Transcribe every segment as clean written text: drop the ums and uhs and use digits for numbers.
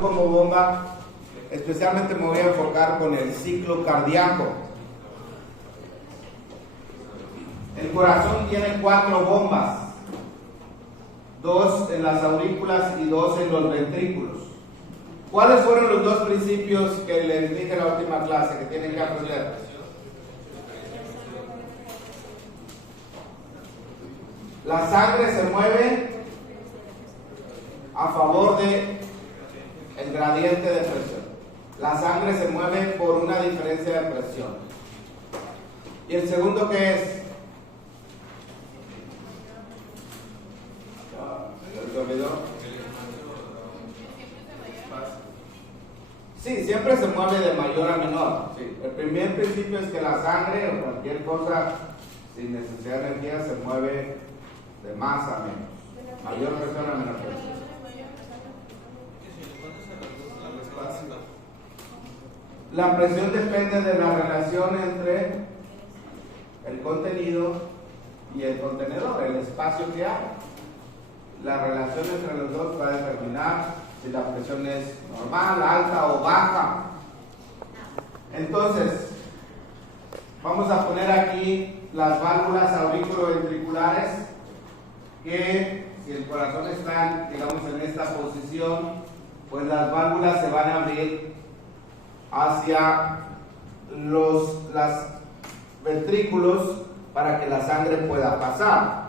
como bomba, especialmente me voy a enfocar con el ciclo cardíaco. El corazón tiene 4 bombas, 2 en las aurículas y 2 en los ventrículos. ¿Cuáles fueron los 2 principios que les dije en la última clase que tienen que aprender? La sangre se mueve a favor de el gradiente de presión. La sangre se mueve por una diferencia de presión. ¿Y el segundo qué es? ¿Se olvidó? Sí, siempre se mueve de mayor a menor. Sí. El primer principio es que la sangre o cualquier cosa sin necesidad de energía se mueve de más a menos. Mayor presión a menor presión. La presión depende de la relación entre el contenido y el contenedor, el espacio que hay. La relación entre los dos va a determinar si la presión es normal, alta o baja. Entonces, vamos a poner aquí las válvulas auriculoventriculares que si el corazón está, digamos, en esta posición, pues las válvulas se van a abrir hacia los ventrículos para que la sangre pueda pasar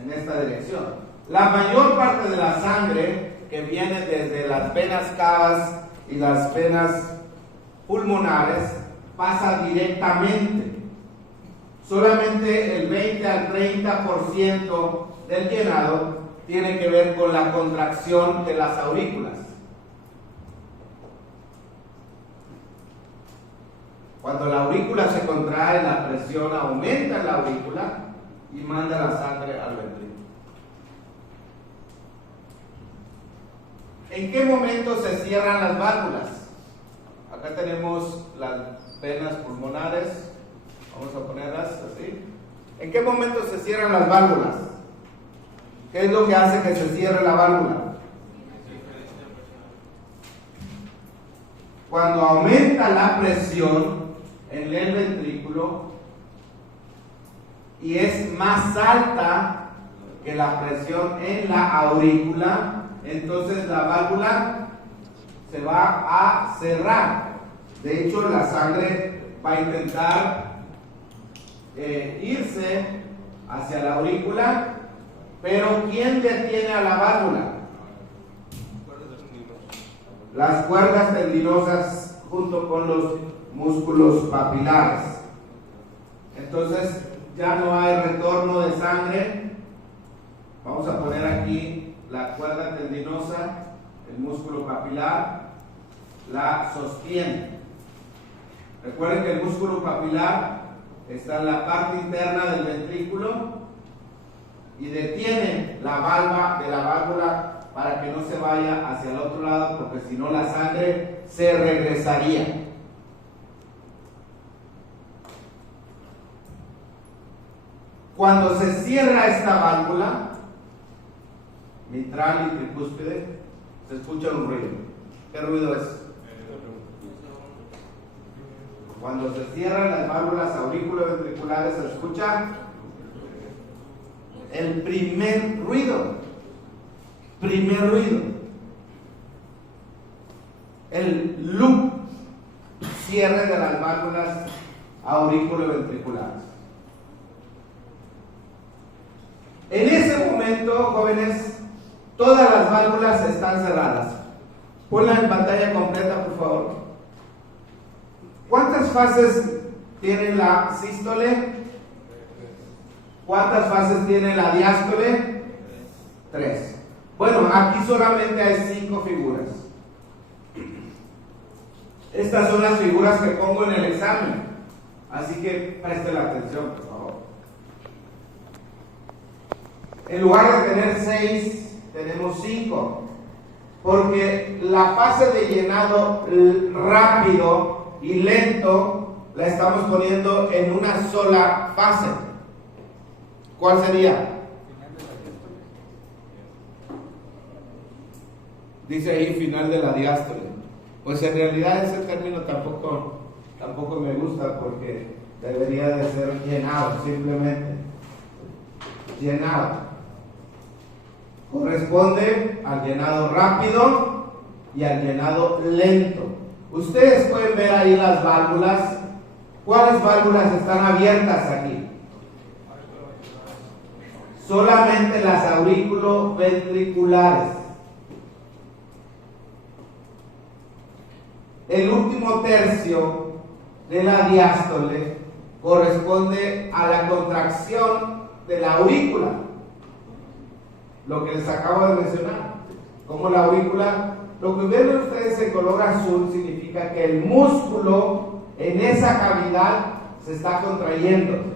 en esta dirección. La mayor parte de la sangre que viene desde las venas cavas y las venas pulmonares pasa directamente. Solamente el 20 al 30% del llenado tiene que ver con la contracción de las aurículas. Cuando la aurícula se contrae, la presión aumenta en la aurícula y manda la sangre al ventrículo. ¿En qué momento se cierran las válvulas? Acá tenemos las venas pulmonares. Vamos a ponerlas así. ¿En qué momento se cierran las válvulas? ¿Qué es lo que hace que se cierre la válvula? Cuando aumenta la presión en el ventrículo y es más alta que la presión en la aurícula, entonces la válvula se va a cerrar. De hecho, la sangre va a intentar irse hacia la aurícula, pero ¿quién detiene a la válvula? Las cuerdas tendinosas junto con los músculos papilares. Entonces ya no hay retorno de sangre. Vamos a poner aquí la cuerda tendinosa, el músculo papilar la sostiene. Recuerden que el músculo papilar está en la parte interna del ventrículo y detiene la valva de la válvula para que no se vaya hacia el otro lado, porque si no la sangre se regresaría. Cuando se cierra esta válvula mitral y tricúspide, se escucha un ruido. ¿Qué ruido es? Cuando se cierran las válvulas auriculoventriculares, se escucha el primer ruido. El loop, cierre de las válvulas auriculoventriculares. En ese momento, jóvenes, todas las válvulas están cerradas. Ponla en pantalla completa, por favor. ¿Cuántas fases tiene la sístole? ¿Cuántas fases tiene la diástole? 3. Bueno, aquí solamente hay 5 figuras. Estas son las figuras que pongo en el examen. Así que presten la atención, por favor. En lugar de tener 6, tenemos 5. Porque la fase de llenado rápido y lento la estamos poniendo en una sola fase. ¿Cuál sería? dice ahí final de la diástole. Pues en realidad ese término tampoco me gusta, porque debería de ser llenado, simplemente llenado. Corresponde al llenado rápido y al llenado lento. Ustedes pueden ver ahí las válvulas. ¿Cuáles válvulas están abiertas aquí? Solamente las auriculoventriculares. El último tercio de la diástole corresponde a la contracción de la aurícula, lo que les acabo de mencionar. Como la aurícula, lo que ven ustedes en color azul significa que el músculo en esa cavidad se está contrayendo.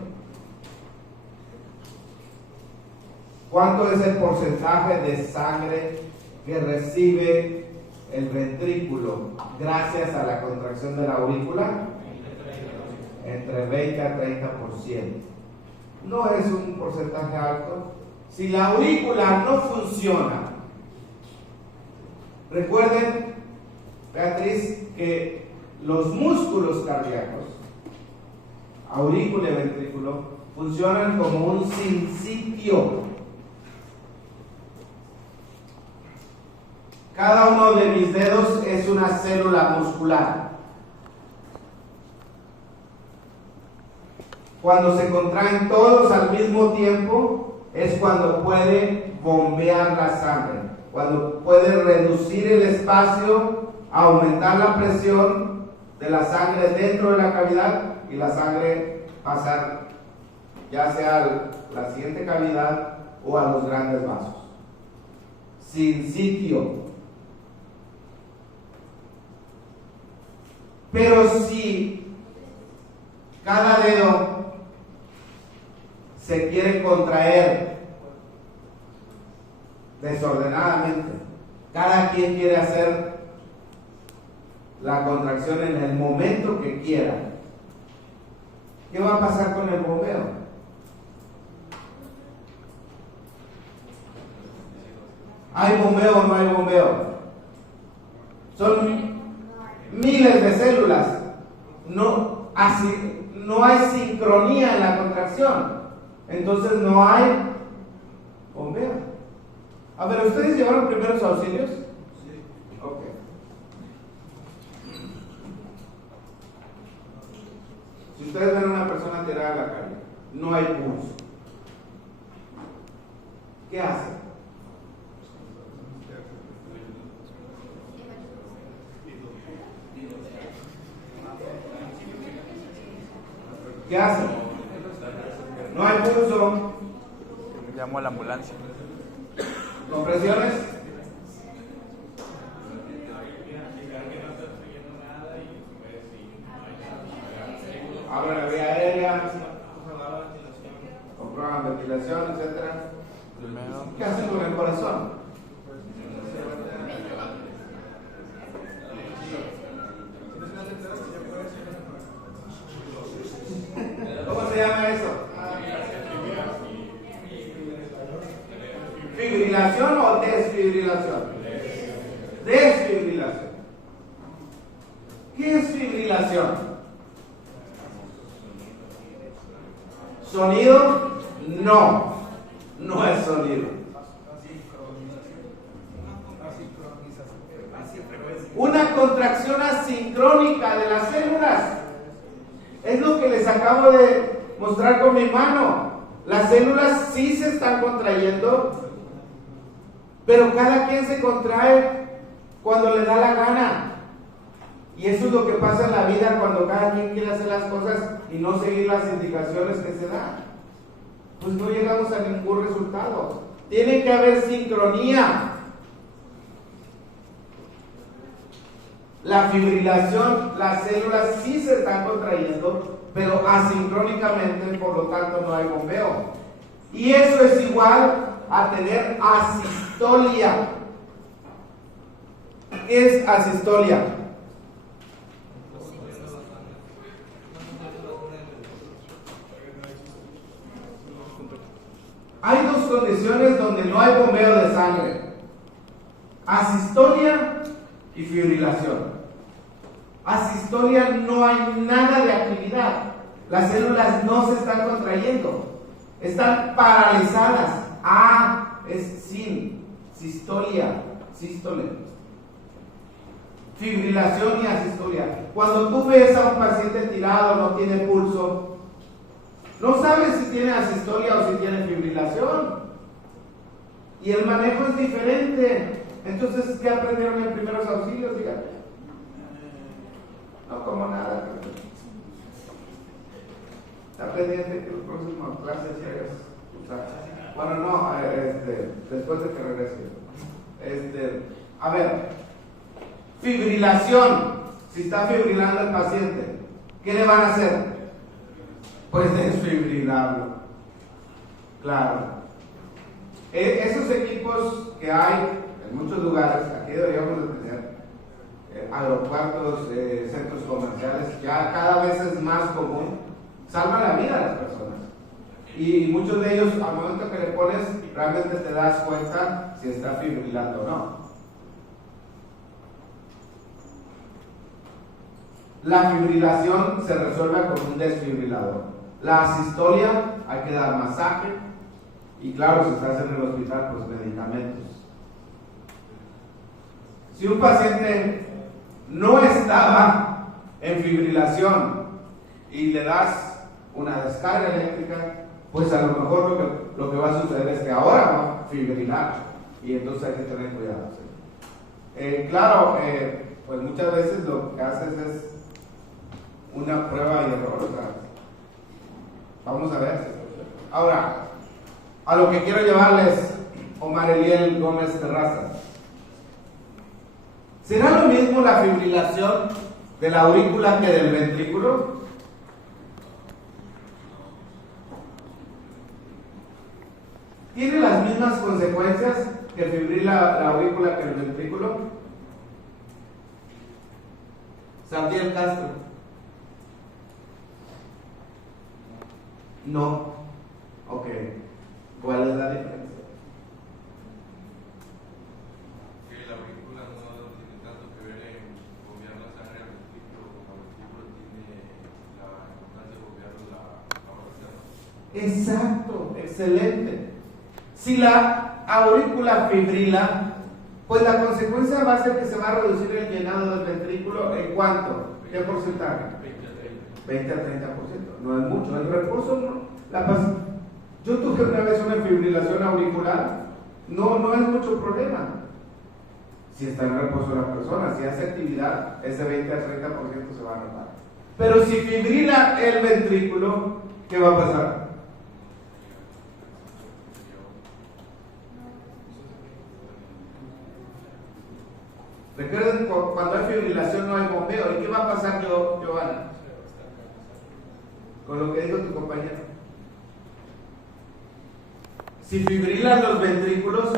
¿Cuánto es el porcentaje de sangre que recibe el ventrículo gracias a la contracción de la aurícula? Entre 20 a 30%. No es un porcentaje alto. Si la aurícula no funciona, recuerden, Beatriz, que los músculos cardíacos, aurícula y ventrículo, funcionan como un sinsitio. Cada uno de mis dedos es una célula muscular. Cuando se contraen todos al mismo tiempo, es cuando puede bombear la sangre, cuando puede reducir el espacio, aumentar la presión de la sangre dentro de la cavidad y la sangre pasar ya sea a la siguiente cavidad o a los grandes vasos. Sin sitio. Pero si cada dedo se quiere contraer desordenadamente, cada quien quiere hacer la contracción en el momento que quiera, ¿qué va a pasar con el bombeo? ¿Hay bombeo o no hay bombeo? Son miles de células. No hay sincronía en la contracción. Entonces no hay bombeo. A ver, ¿ustedes llevaron primeros auxilios? Sí. Ok. Si ustedes ven a una persona tirada a la calle, no hay pulso, ¿qué hacen? ¿Qué hacen? No hay pulso. Llamo a la ambulancia. ¿Compresiones? Abren la vía aérea, comprueban ventilación, etc. ¿Qué hacen con el corazón? ¿Cómo se llama eso? ¿Fibrilación o desfibrilación? Desfibrilación. ¿Qué es fibrilación? ¿Sonido? No, no es sonido. Una contracción asincrónica de las células. Es lo que les acabo de mostrar con mi mano. Las células sí se están contrayendo, pero cada quien se contrae cuando le da la gana. Y eso es lo que pasa en la vida cuando cada quien quiere hacer las cosas y no seguir las indicaciones que se dan. Pues no llegamos a ningún resultado. Tiene que haber sincronía. La fibrilación, las células sí se están contrayendo, pero asincrónicamente, por lo tanto no hay bombeo. Y eso es igual a tener asistolia. ¿Qué es asistolia? Hay dos condiciones donde no hay bombeo de sangre: asistolia asistolia y fibrilación. Asistolia no hay nada de actividad. Las células no se están contrayendo, están paralizadas. Es sin, sistolia, sístole. Fibrilación y asistolia. Cuando tú ves a un paciente tirado, no tiene pulso, no sabes si tiene asistolia o si tiene fibrilación. Y el manejo es diferente. Entonces, ¿qué aprendieron en primeros auxilios? Dígame. No como nada. Está pendiente que las próximas clases llegues a usar. Bueno, no, después de que regrese. A ver, fibrilación. Si está fibrilando el paciente, ¿qué le van a hacer? Pues desfibrilarlo. Claro. Esos equipos que hay en muchos lugares, aquí deberíamos de tener aeropuertos, centros comerciales, ya cada vez es más común, salva la vida a las personas. Y muchos de ellos, al momento que le pones, realmente te das cuenta si está fibrilando o no. La fibrilación se resuelve con un desfibrilador. La asistolia, hay que dar masaje. Y claro, si estás en el hospital, pues medicamentos. Si un paciente no estaba en fibrilación y le das una descarga eléctrica, pues a lo mejor lo que va a suceder es que ahora va a fibrilar y entonces hay que tener cuidado. ¿Sí? Claro, pues muchas veces lo que haces es una prueba y error. O sea, vamos a ver. Ahora, a lo que quiero llevarles, Omar Eliel Gómez Terrazas. ¿Será lo mismo la fibrilación de la aurícula que del ventrículo? ¿Tiene las mismas consecuencias que fibrila la aurícula que el ventrículo? Santiago Castro. No. Ok. ¿Cuál es la diferencia? Que la aurícula no tiene tanto que ver en bombear la sangre al ventrículo como el ventrículo tiene la importancia de bombear la aorta. Exacto, excelente. Si la aurícula fibrila, pues la consecuencia va a ser que se va a reducir el llenado del ventrículo. ¿En cuánto? ¿Qué porcentaje? 20 a 30%. No es mucho. El reposo no. Yo tuve una vez una fibrilación auricular. No es mucho problema. Si está en reposo la persona, si hace actividad, ese 20 a 30% se va a notar. Pero si fibrila el ventrículo, ¿qué va a pasar? Recuerden, cuando hay fibrilación no hay bombeo. ¿Y qué va a pasar, Giovanna? Con lo que dijo tu compañero. Si fibrilan los ventrículos,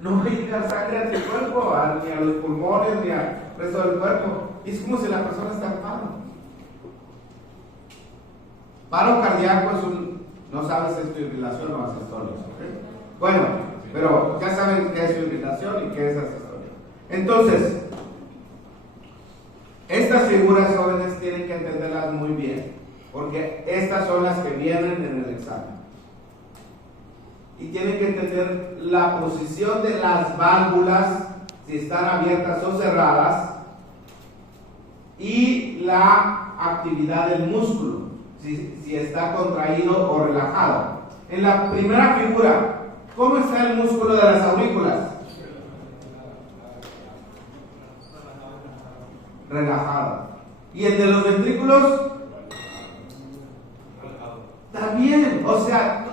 no llega sangre a tu cuerpo, ni a los pulmones, ni al resto del cuerpo. Y es como si la persona está en paro. Paro cardíaco es no sabes si es fibrilación o asistolia. ¿Okay? Bueno, pero ya saben qué es fibrilación y qué es asistolia. Entonces, estas figuras jóvenes tienen que entenderlas muy bien, porque estas son las que vienen en el examen. Y tienen que entender la posición de las válvulas, si están abiertas o cerradas, y la actividad del músculo, si está contraído o relajado. En la primera figura, ¿cómo está el músculo de las aurículas? Relajado. ¿Y el de los ventrículos? También, o sea,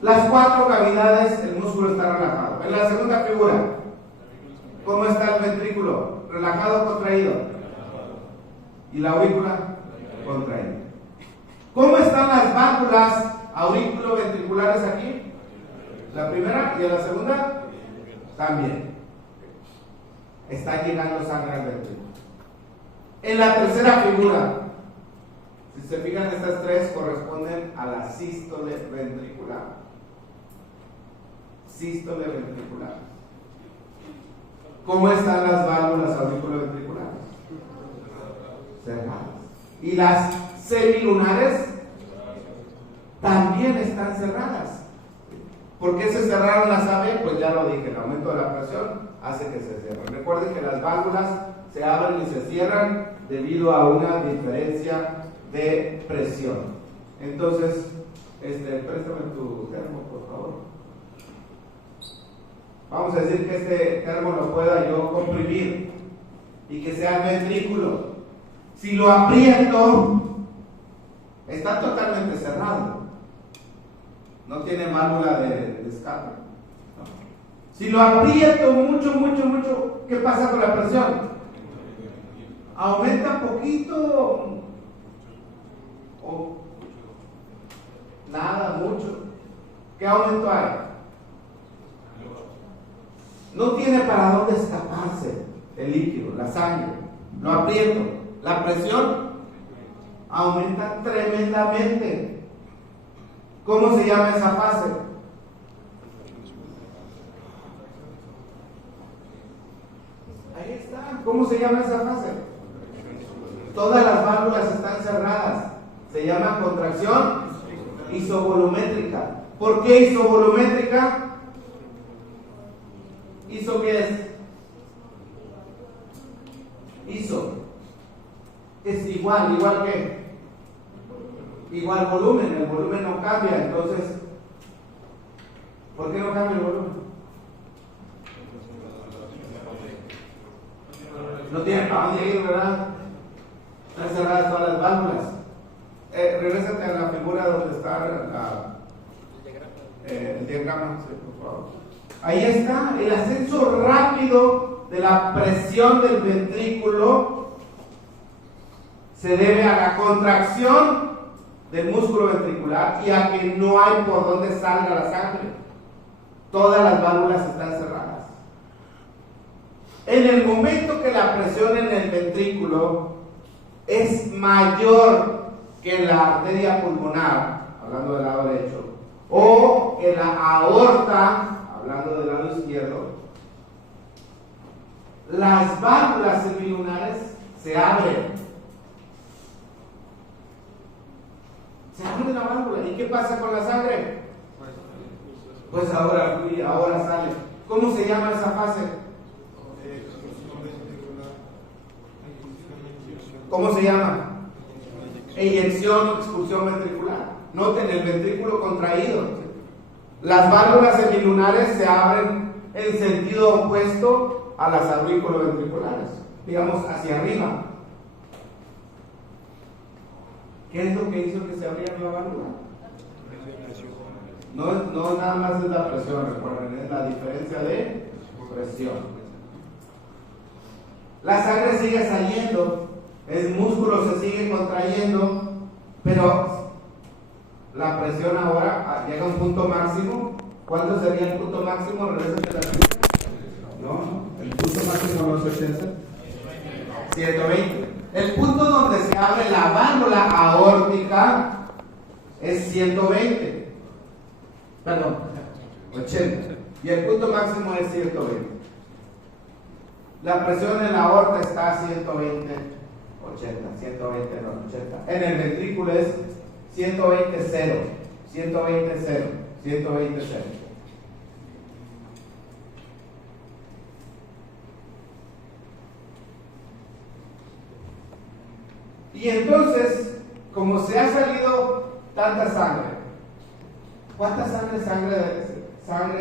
las 4 cavidades, el músculo está relajado. En la segunda figura, ¿cómo está el ventrículo? ¿Relajado o contraído? ¿Y la aurícula? Contraída. ¿Cómo están las válvulas aurículo-ventriculares aquí? La primera y en la segunda, también. Está llegando sangre al ventrículo. En la tercera figura, si se fijan, estas 3 corresponden a la sístole ventricular. Sístole ventricular. ¿Cómo están las válvulas auriculoventriculares? Cerradas. Y las semilunares también están cerradas. ¿Por qué se cerraron las AV? Pues ya lo dije, el aumento de la presión hace que se cierren. Recuerden que las válvulas se abren y se cierran debido a una diferencia de presión. Entonces, préstame tu termo, por favor. Vamos a decir que este termo lo pueda yo comprimir y que sea el ventrículo. Si lo aprieto, está totalmente cerrado. No tiene válvula de escape. No. Si lo aprieto mucho, ¿qué pasa con la presión? Aumenta poquito o nada, mucho. ¿Qué aumento hay? No tiene para dónde escaparse el líquido, la sangre. Lo aprieto. La presión aumenta tremendamente. ¿Cómo se llama esa fase? Ahí está. ¿Cómo se llama esa fase? Todas las válvulas están cerradas. Se llama contracción isovolumétrica. ¿Por qué isovolumétrica? ¿Iso qué es? Iso es igual que igual volumen, el volumen no cambia. Entonces, ¿por qué no cambia el volumen? No tiene para dónde ir, ¿verdad? Están cerradas todas las válvulas. Regrésate a la figura donde está el diagrama, sí, por favor. Ahí está el ascenso rápido de la presión del ventrículo. Se debe a la contracción del músculo ventricular y a que no hay por donde salga la sangre. Todas las válvulas están cerradas. En el momento que la presión en el ventrículo es mayor que en la arteria pulmonar, hablando del lado derecho, o en la aorta, hablando del lado izquierdo, las válvulas semilunares se abren. Se abre la válvula. ¿Y qué pasa con la sangre? Pues ahora sale. ¿Cómo se llama esa fase? ¿Cómo se llama? Eyección o expulsión ventricular. Noten el ventrículo contraído. Las válvulas semilunares se abren en sentido opuesto a las auriculoventriculares, digamos hacia arriba. ¿Qué es lo que hizo que se abriera la válvula? No nada más es la presión, recuerden, es la diferencia de presión. La sangre sigue saliendo, el músculo se sigue contrayendo, pero la presión ahora llega a un punto máximo. ¿Cuánto sería el punto máximo? Regrésate la figura. No, el punto máximo no es 80. 120. El punto donde se abre la válvula aórtica es 120. Perdón, 80. Y el punto máximo es 120. La presión en la aorta está a 120, 80, 120, no, 80. En el ventrículo es 120, 0, 120, 0, 120, 0. Y entonces, como se ha salido tanta sangre, ¿cuánta sangre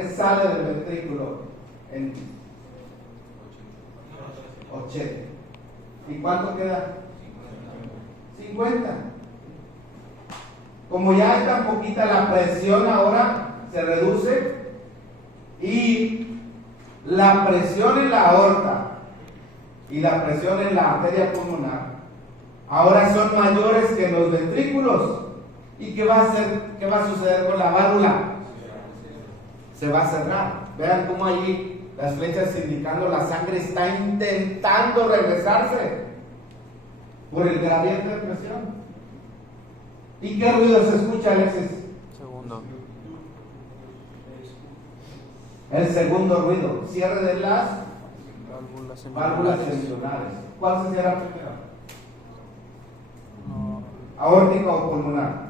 sale del ventrículo? En 80. ¿Y cuánto queda? 50. Como ya es tan poquita la presión ahora, se reduce y la presión en la aorta y la presión en la arteria pulmonar ahora son mayores que en los ventrículos. ¿Y qué va a suceder con la válvula? Se va a cerrar. Vean cómo allí las flechas indicando la sangre está intentando regresarse por el gradiente de presión. ¿Y qué ruido se escucha, Alexis? Segundo. El segundo ruido. Cierre de las válvulas centrales. ¿Cuál se cierra primero? No. ¿Aórtica o pulmonar?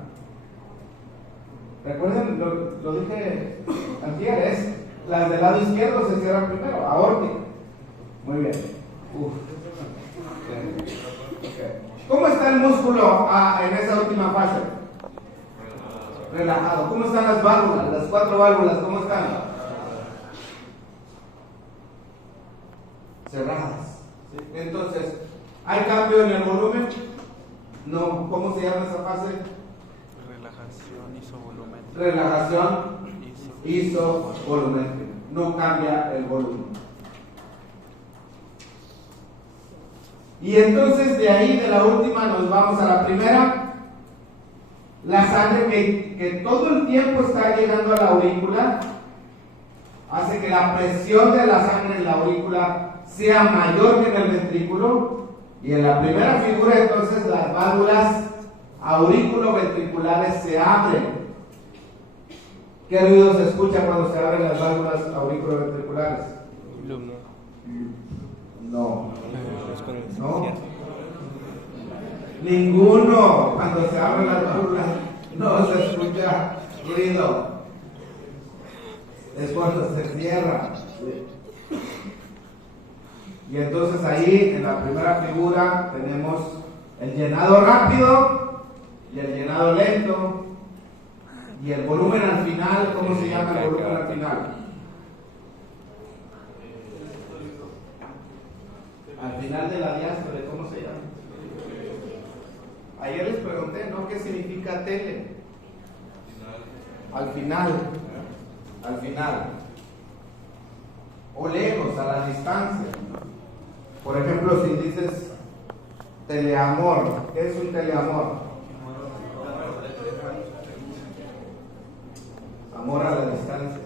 Recuerden, lo dije antier, es las del lado izquierdo se cierran primero, aórtica. Muy bien. Okay. ¿Cómo está el músculo en esa última fase? Relajado. ¿Cómo están las válvulas? Las 4 válvulas, ¿cómo están? Cerradas. Entonces, ¿hay cambio en el volumen? No. ¿Cómo se llama esa fase? Relajación isovolumétrica. Relajación isovolumétrica. No cambia el volumen. Y entonces de ahí, de la última, nos vamos a la primera. La sangre que todo el tiempo está llegando a la aurícula hace que la presión de la sangre en la aurícula sea mayor que en el ventrículo. Y en la primera figura, entonces, las válvulas aurículo-ventriculares se abren. ¿Qué ruido se escucha cuando se abren las válvulas aurículo-ventriculares? No. Ninguno. Cuando se abren las válvulas no se escucha ruido. Es cuando se cierra. Y entonces ahí en la primera figura tenemos el llenado rápido y el llenado lento. Y el volumen al final, ¿cómo se llama el volumen al final? Al final de la diástole, ¿cómo se llama? Ayer les pregunté, ¿no? ¿Qué significa tele? Al final. Al final. O lejos, a la distancia. Por ejemplo, si dices teleamor, ¿qué es un teleamor? Amor a la distancia.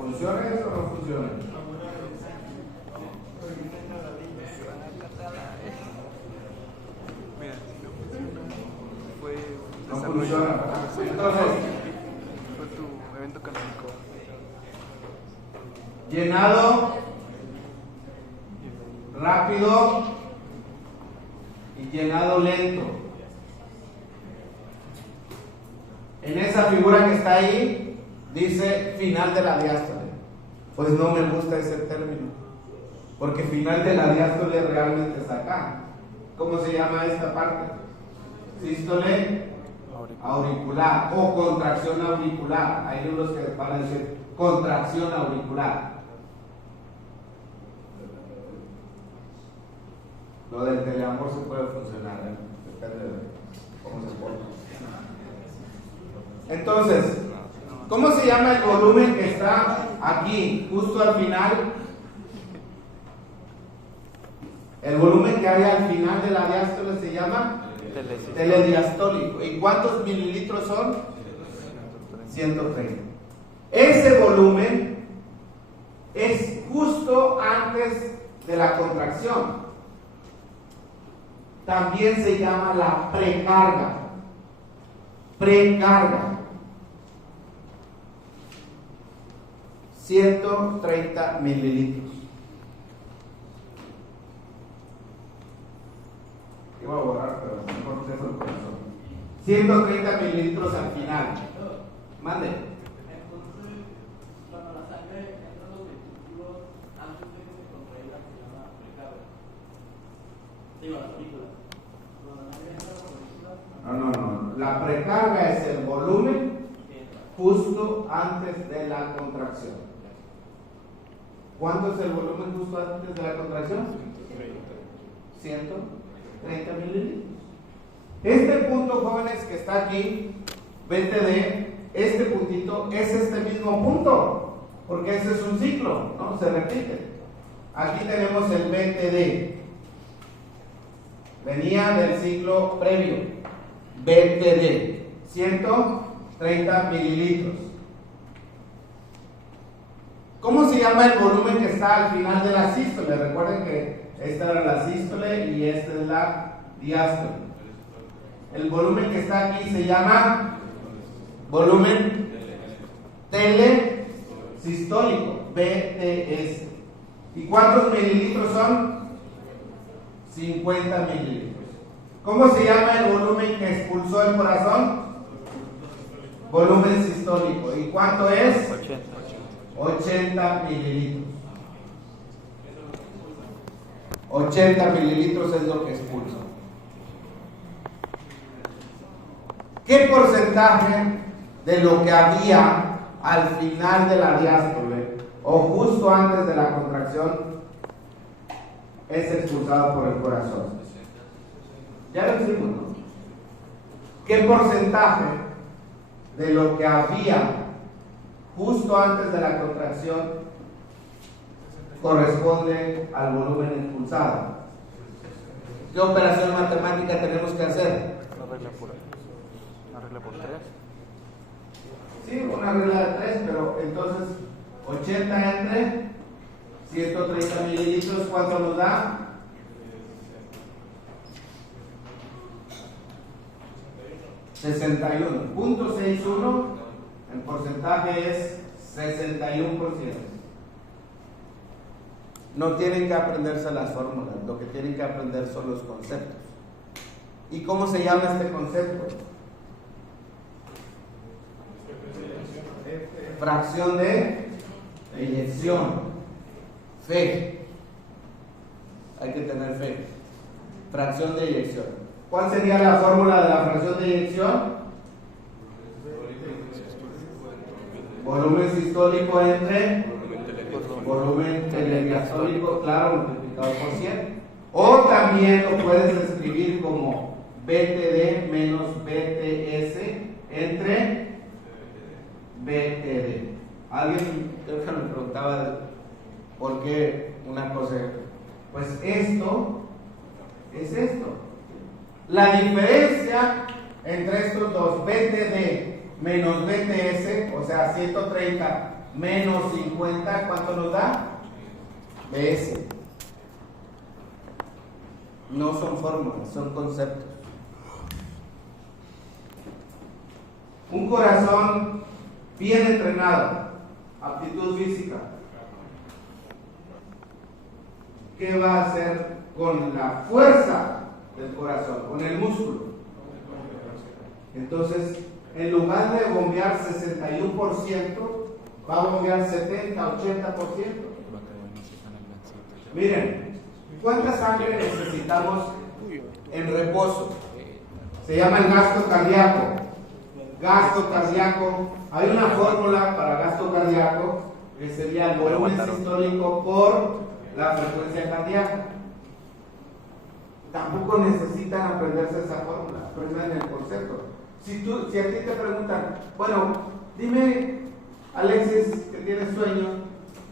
¿Funciona eso o no funciona? Mira, fue No funciona, ¿verdad? Entonces, fue tu evento canónico. llenado rápido y llenado lento. En esa figura que está ahí dice final de la diástole. Pues no me gusta ese término, porque final de la diástole realmente está acá. ¿Cómo se llama esta parte? Sístole auricular o contracción auricular. Hay unos que van a decir contracción auricular. Lo del teleamor se puede funcionar, ¿eh? Depende de cómo se porta. Entonces, ¿cómo se llama el volumen que está aquí, justo al final? El volumen que hay al final de la diástole se llama telediastólico. ¿Y cuántos mililitros son? 130. Ese volumen es justo antes de la contracción. También se llama la precarga. Precarga. 130 mililitros. Iba a borrar, pero mejor dejo el corazón. 130 mililitros al final. Mande. Entonces, cuando la sangre entra en los ventrículos, antes de que se contraiga, se llama precarga. Digo, las películas. Cuando la sangre entra en las películas. No. La precarga es el volumen justo antes de la contracción. ¿Cuánto es el volumen justo antes de la contracción? 130 mililitros. Este punto, jóvenes, que está aquí, BTD, este puntito es este mismo punto, porque ese es un ciclo, ¿no? Se repite. Aquí tenemos el BTD. Venía del ciclo previo. BTD, 130 mililitros. ¿Cómo se llama el volumen que está al final de la sístole? Recuerden que esta era la sístole y esta es la diástole. El volumen que está aquí se llama volumen telesistólico, BTS. ¿Y cuántos mililitros son? 50 mililitros. ¿Cómo se llama el volumen que expulsó el corazón? Volumen sistólico. ¿Y cuánto es? 80 mililitros. 80 mililitros es lo que expulsa. ¿Qué porcentaje de lo que había al final de la diástole o justo antes de la contracción es expulsado por el corazón? Ya lo decimos, ¿no? ¿Qué porcentaje de lo que había justo antes de la contracción corresponde al volumen expulsado? ¿Qué operación matemática tenemos que hacer? Una regla por 3. Sí, una regla de 3, pero entonces 80 entre 130 mililitros, ¿cuánto nos da? 61.61, el porcentaje es 61%. No tienen que aprenderse las fórmulas, lo que tienen que aprender son los conceptos. ¿Y cómo se llama este concepto? Fracción de eyección. Fe. Hay que tener fe. Fracción de eyección. ¿Cuál sería la fórmula de la fracción de eyección? Volumen sistólico entre volumen telediastólico, claro, multiplicado por 100. O también lo puedes escribir como BTD menos BTS entre BTD. Alguien creo que me preguntaba por qué una cosa. Pues esto es esto. La diferencia entre estos dos, BTD menos BTS, o sea, 130 menos 50, ¿cuánto nos da? BS. No son fórmulas, son conceptos. Un corazón bien entrenado, aptitud física, ¿qué va a hacer con la fuerza del corazón, con el músculo? Entonces, en lugar de bombear 61%, va a bombear 70, 80%. Miren, ¿cuánta sangre necesitamos en reposo? Se llama el gasto cardíaco. Gasto cardíaco, hay una fórmula para gasto cardíaco que sería el volumen sistólico por la frecuencia cardíaca. Tampoco necesitan aprenderse esa fórmula, aprendan el concepto. Si a ti te preguntan, bueno, dime, Alexis, que tienes sueño,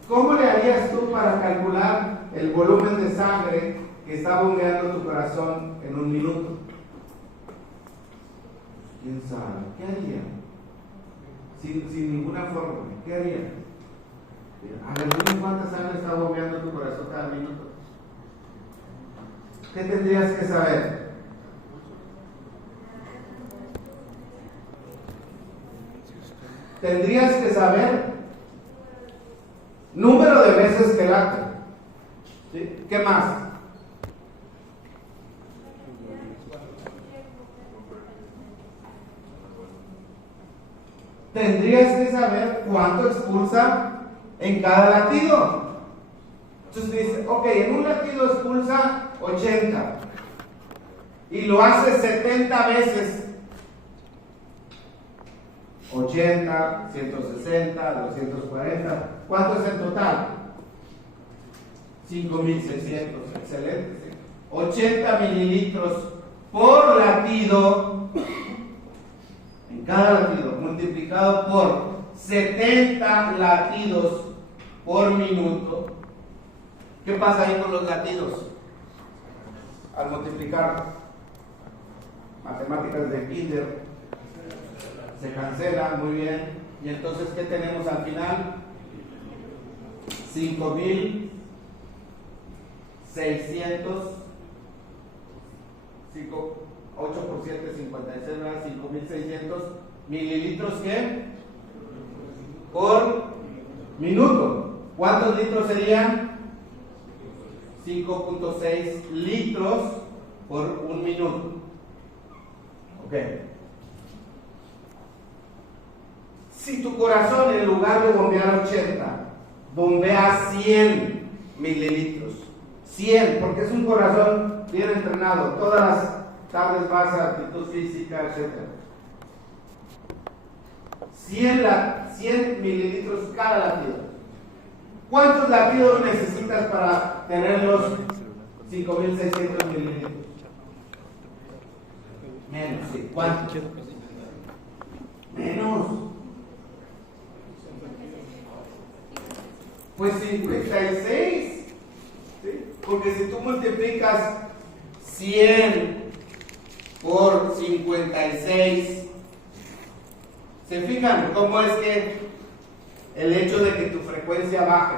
¿cómo le harías tú para calcular el volumen de sangre que está bombeando tu corazón en un minuto? ¿Quién sabe? ¿Qué haría? Sin ninguna fórmula, ¿qué haría? A ver, dime cuánta sangre está bombeando tu corazón cada minuto. ¿Qué tendrías que saber? Tendrías que saber número de veces que late. ¿Sí? ¿Qué más? Tendrías que saber cuánto expulsa en cada latido. Entonces dice, ok, en un latido expulsa 80 y lo hace 70 veces. 80, 160, 240. ¿Cuánto es el total? 5.600. Excelente. ¿Sí? 80 mililitros por latido, en cada latido, multiplicado por 70 latidos por minuto. ¿Qué pasa ahí con los latidos? Al multiplicar, matemáticas de kinder, se cancela, muy bien. Y entonces, ¿qué tenemos al final? 5.600, 8 por 7, 56, 5.600 mililitros ¿qué? Por minuto. ¿Cuántos litros serían? 5.6 litros por un minuto. Ok. Si tu corazón en lugar de bombear 80, bombea 100 mililitros. 100, porque es un corazón bien entrenado. Todas las tardes vas a actitud física, etc. 100 mililitros cada latido. ¿Cuántos latidos necesitas para tener los 5.600 mililitros? Menos, sí. ¿Cuántos? Menos. Pues 56. ¿Sí? Porque si tú multiplicas 100 por 56, ¿se fijan cómo es que el hecho de que tu frecuencia baje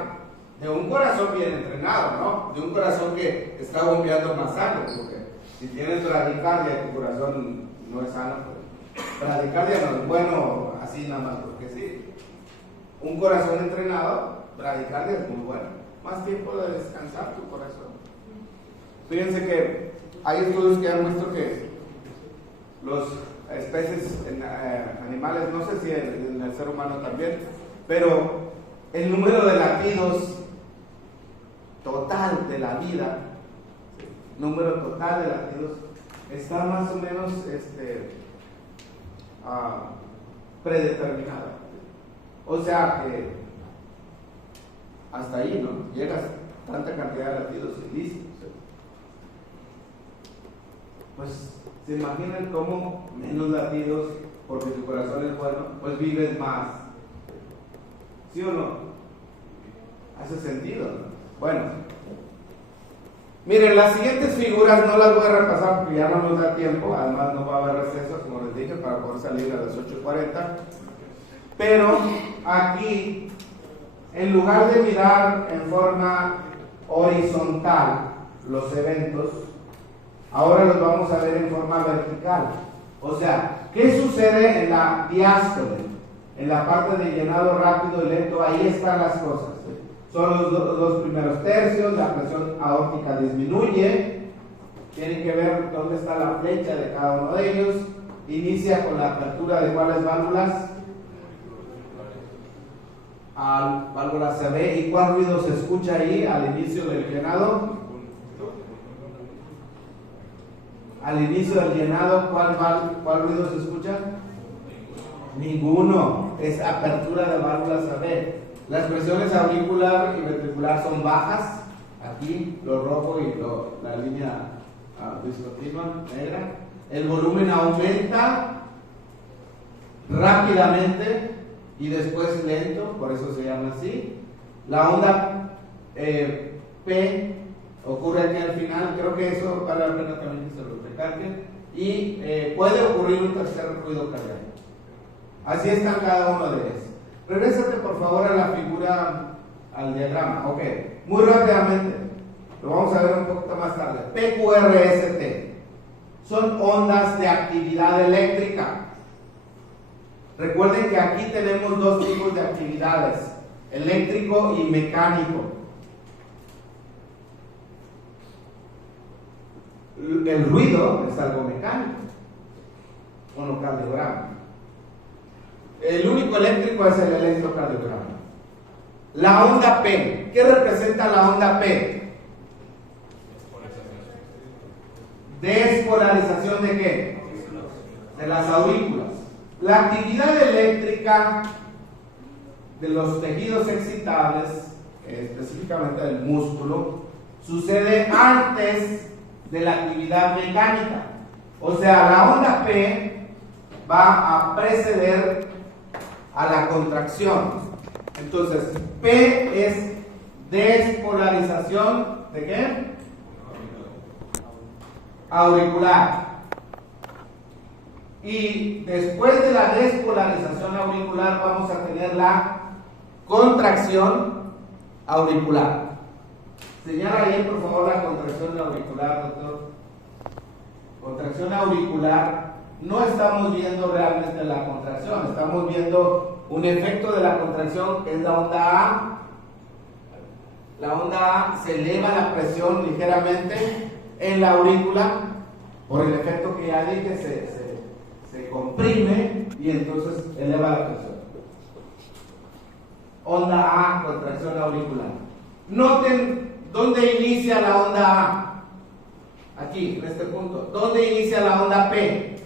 de un corazón bien entrenado, ¿no? De un corazón que está bombeando más sangre, porque si tienes bradicardia y tu corazón no es sano, pues bradicardia no es bueno así nada más porque sí. Un corazón entrenado, bradicardia es muy bueno. Más tiempo de descansar tu corazón. Fíjense que hay estudios que han visto que los especies animales, no sé si en el ser humano también, pero el número de latidos total de la vida, número total de latidos, está más o menos predeterminado. O sea que hasta ahí no llegas tanta cantidad de latidos ilícitos. Pues se imaginan cómo menos latidos, porque tu corazón es bueno, pues vives más. ¿Sí o no? Hace sentido, ¿no? Bueno, miren, las siguientes figuras no las voy a repasar porque ya no nos da tiempo, además no va a haber receso, como les dije, para poder salir a las 8:40. Pero aquí, en lugar de mirar en forma horizontal los eventos, ahora los vamos a ver en forma vertical. O sea, ¿qué sucede en la diástole? En la parte de llenado rápido y lento, ahí están las cosas. Son los dos primeros tercios, la presión aórtica disminuye, tienen que ver dónde está la flecha de cada uno de ellos. Inicia con la apertura de cuáles válvulas, válvula CB. ¿Y cuál ruido se escucha ahí al inicio del llenado? Al inicio del llenado, ¿cuál ruido se escucha? Ninguno. Es apertura de válvulas CB. Las presiones auricular y ventricular son bajas. Aquí lo rojo y la línea discontinua negra. El volumen aumenta rápidamente y después lento, por eso se llama así. La onda P ocurre aquí al final. Creo que eso vale la pena también que se lo recalque. Y puede ocurrir un tercer ruido cardíaco. Así están cada uno de ellos. Regrésate por favor a la figura, al diagrama. Ok, muy rápidamente, lo vamos a ver un poquito más tarde. PQRST son ondas de actividad eléctrica. Recuerden que aquí tenemos dos tipos de actividades, eléctrico y mecánico. El ruido es algo mecánico, monocardiograma. El único eléctrico es el electrocardiograma. La onda P, ¿qué representa la onda P? Despolarización ¿de qué? De las aurículas. La actividad eléctrica de los tejidos excitables, específicamente del músculo, sucede antes de la actividad mecánica. O sea, la onda P va a preceder a la contracción. Entonces, P es despolarización ¿de qué? Auricular. Y después de la despolarización auricular vamos a tener la contracción auricular. Señala ahí por favor la contracción auricular, doctor. Contracción auricular no estamos viendo realmente la contracción, estamos viendo un efecto de la contracción que es la onda A. La onda A se eleva la presión ligeramente en la aurícula por el efecto que ya dije, se comprime y entonces eleva la presión. Onda A, contracción auricular. Noten dónde inicia la onda A. Aquí, en este punto. ¿Dónde inicia la onda P?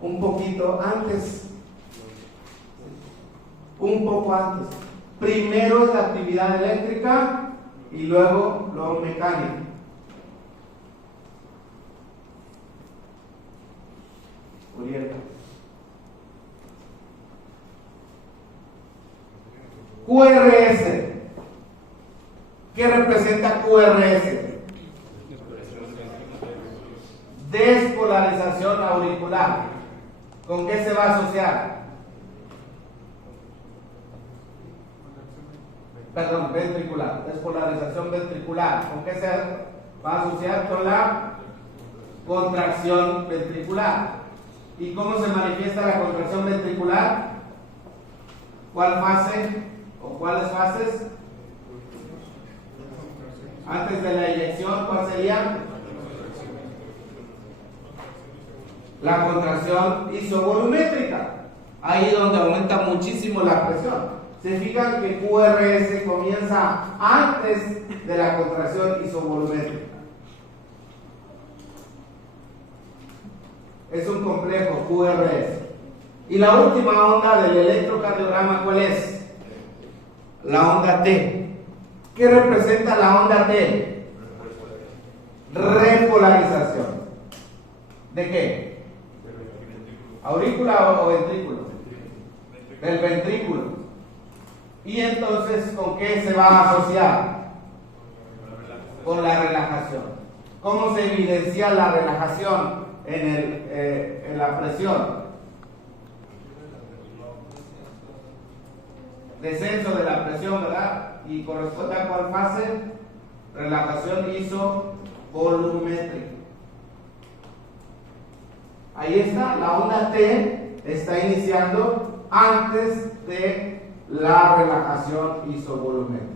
Un poquito antes. Un poco antes. Primero es la actividad eléctrica y luego mecánica. Uriel. QRS. ¿Qué representa QRS? Despolarización auricular. ¿Con qué se va a asociar? Perdón, ventricular. Despolarización ventricular. ¿Con qué se va a asociar? Con la contracción ventricular. ¿Y cómo se manifiesta la contracción ventricular? ¿Cuál fase o cuáles fases? Antes de la eyección, ¿cuál sería? La contracción isovolumétrica. Ahí donde aumenta muchísimo la presión. Se fijan que QRS comienza antes de la contracción isovolumétrica. Es un complejo QRS. Y la última onda del electrocardiograma, ¿cuál es? La onda T. ¿Qué representa la onda T? Repolarización. ¿De qué? ¿Aurícula o ventrículo? Del ventrículo. Y entonces, ¿con qué se va a asociar? Con la relajación. ¿Cómo se evidencia la relajación en la presión? Descenso de la presión, ¿verdad? Y corresponde a cuál fase? Relajación isovolumétrica. Ahí está, la onda T está iniciando antes de la relajación isovolumétrica.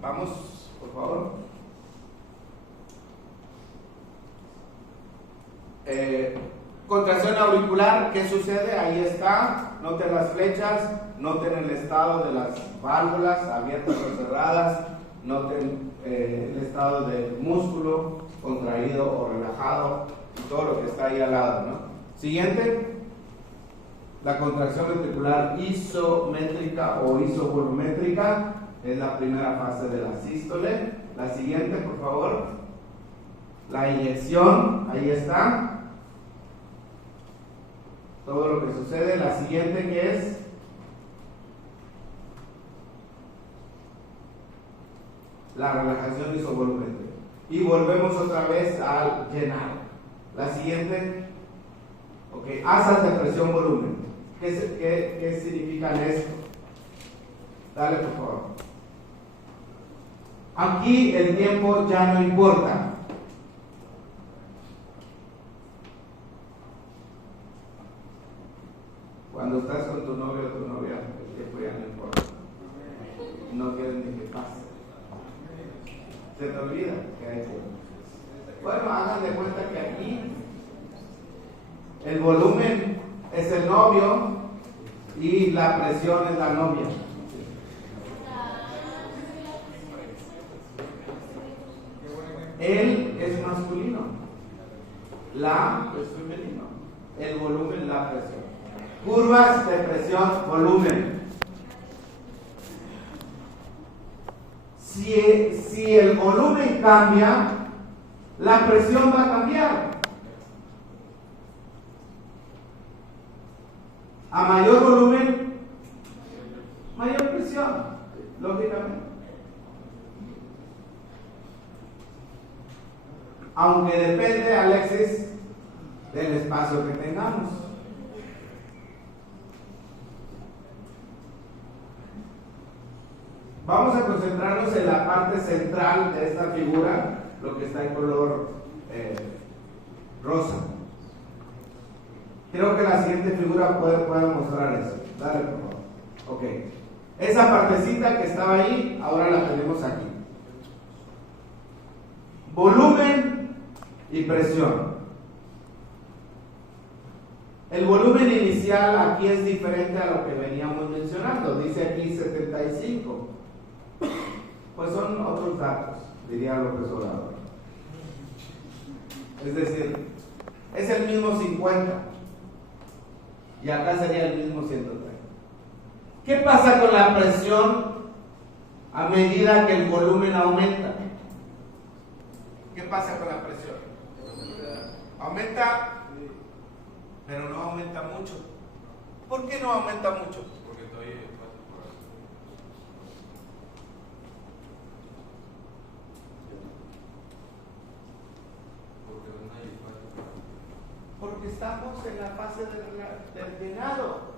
Vamos, por favor. Contracción auricular, ¿qué sucede? Ahí está, noten las flechas, noten el estado de las válvulas abiertas o cerradas, noten el estado del músculo contraído o relajado y todo lo que está ahí al lado, ¿no? Siguiente, la contracción ventricular isométrica o isovolumétrica es la primera fase de la sístole. La siguiente, por favor, la inyección, ahí está. Todo lo que sucede. La siguiente, que es la relajación isovolumétrica. Y volvemos otra vez al llenar. La siguiente, ok, asas de presión volumen. ¿Qué significan esto? Dale, por favor. Aquí el tiempo ya no importa. Cuando estás con tu novio o tu novia, el tiempo ya no importa. No quieren ni que pase. Se te olvida que hay tiempo. Bueno, hagan de cuenta que aquí el volumen es el novio y la presión es la novia. Él es masculino, la es femenino, el volumen, la presión. Curvas de presión, volumen. Si el volumen cambia, la presión va a cambiar. A mayor volumen, mayor presión, lógicamente. Aunque depende, Alexis, del espacio que tengamos. Vamos a concentrarnos en la parte central de esta figura, lo que está en color rosa. Creo que la siguiente figura puede mostrar eso. Dale, por favor. Ok. Esa partecita que estaba ahí, ahora la tenemos aquí. Volumen y presión. El volumen inicial aquí es diferente a lo que veníamos mencionando. Dice aquí 75. Pues son otros datos, diría López Obrador. Es decir, es el mismo 50. Y acá sería el mismo 130. ¿Qué pasa con la presión a medida que el volumen aumenta? ¿Qué pasa con la presión? Aumenta, pero no aumenta mucho. ¿Por qué no aumenta mucho? Porque todavía hay espacio por ahí. Porque no hay espacio por ahí. Porque estamos en la fase del llenado.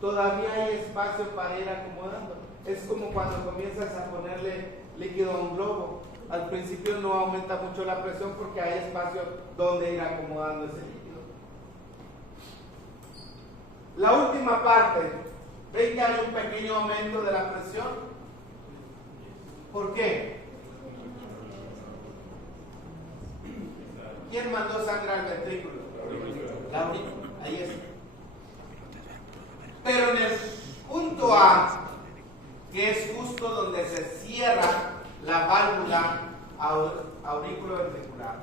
Todavía hay espacio para ir acomodando. Es como cuando comienzas a ponerle líquido a un globo. Al principio no aumenta mucho la presión porque hay espacio donde ir acomodando ese líquido. La última parte, ¿ven que hay un pequeño aumento de la presión? ¿Por qué? ¿Quién mandó sangre al ventrículo? La aurícula. Ahí está. Pero en el punto A, que es justo donde se cierra la válvula aurículo-ventricular,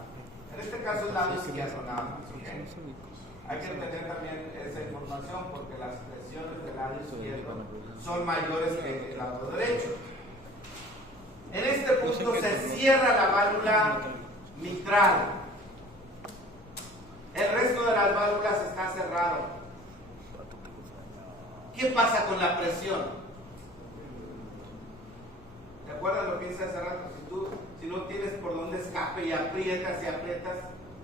en este caso el lado izquierdo nada más, ¿okay? Hay que tener también esa información porque las presiones del lado izquierdo son mayores que el lado derecho. En este punto se cierra la válvula mitral. El resto de las válvulas está cerrado. ¿Qué pasa con la presión? ¿Te acuerdas lo que dice hace rato? Si no tienes por dónde escape y aprietas,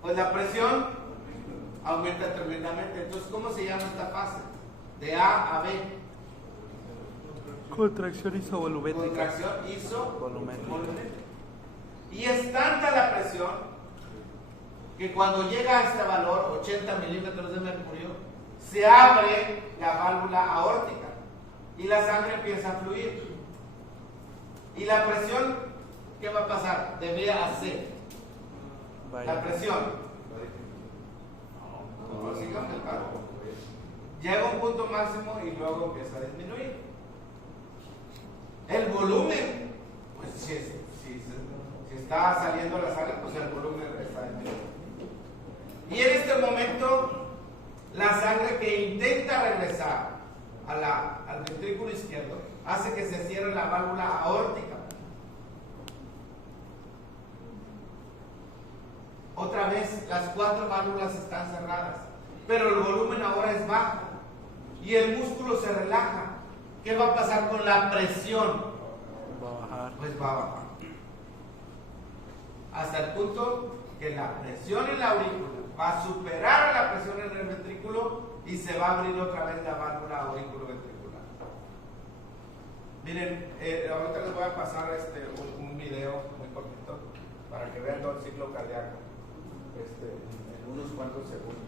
pues la presión aumenta tremendamente. Entonces, ¿cómo se llama esta fase? De A a B. Contracción isovolumétrica. Contracción isovolumétrica. Volumétrica. Y es tanta la presión que cuando llega a este valor, 80 milímetros de mercurio, se abre la válvula aórtica y la sangre empieza a fluir. Y la presión, ¿qué va a pasar? De B a C. La presión. No, sigamos el carro. Llega a un punto máximo y luego empieza a disminuir. El volumen, pues si está saliendo la sangre, pues el volumen está disminuyendo. Y en este momento, la sangre que intenta regresar al ventrículo izquierdo hace que se cierre la válvula aórtica. Otra vez, las 4 válvulas están cerradas, pero el volumen ahora es bajo y el músculo se relaja. ¿Qué va a pasar con la presión? Va a bajar. Pues va a bajar. Hasta el punto que la presión en la aurícula va a superar a la presión en el ventrículo y se va a abrir otra vez la válvula auriculoventricular. Miren, ahorita les voy a pasar un video muy cortito para que vean todo el ciclo cardíaco en unos cuantos segundos.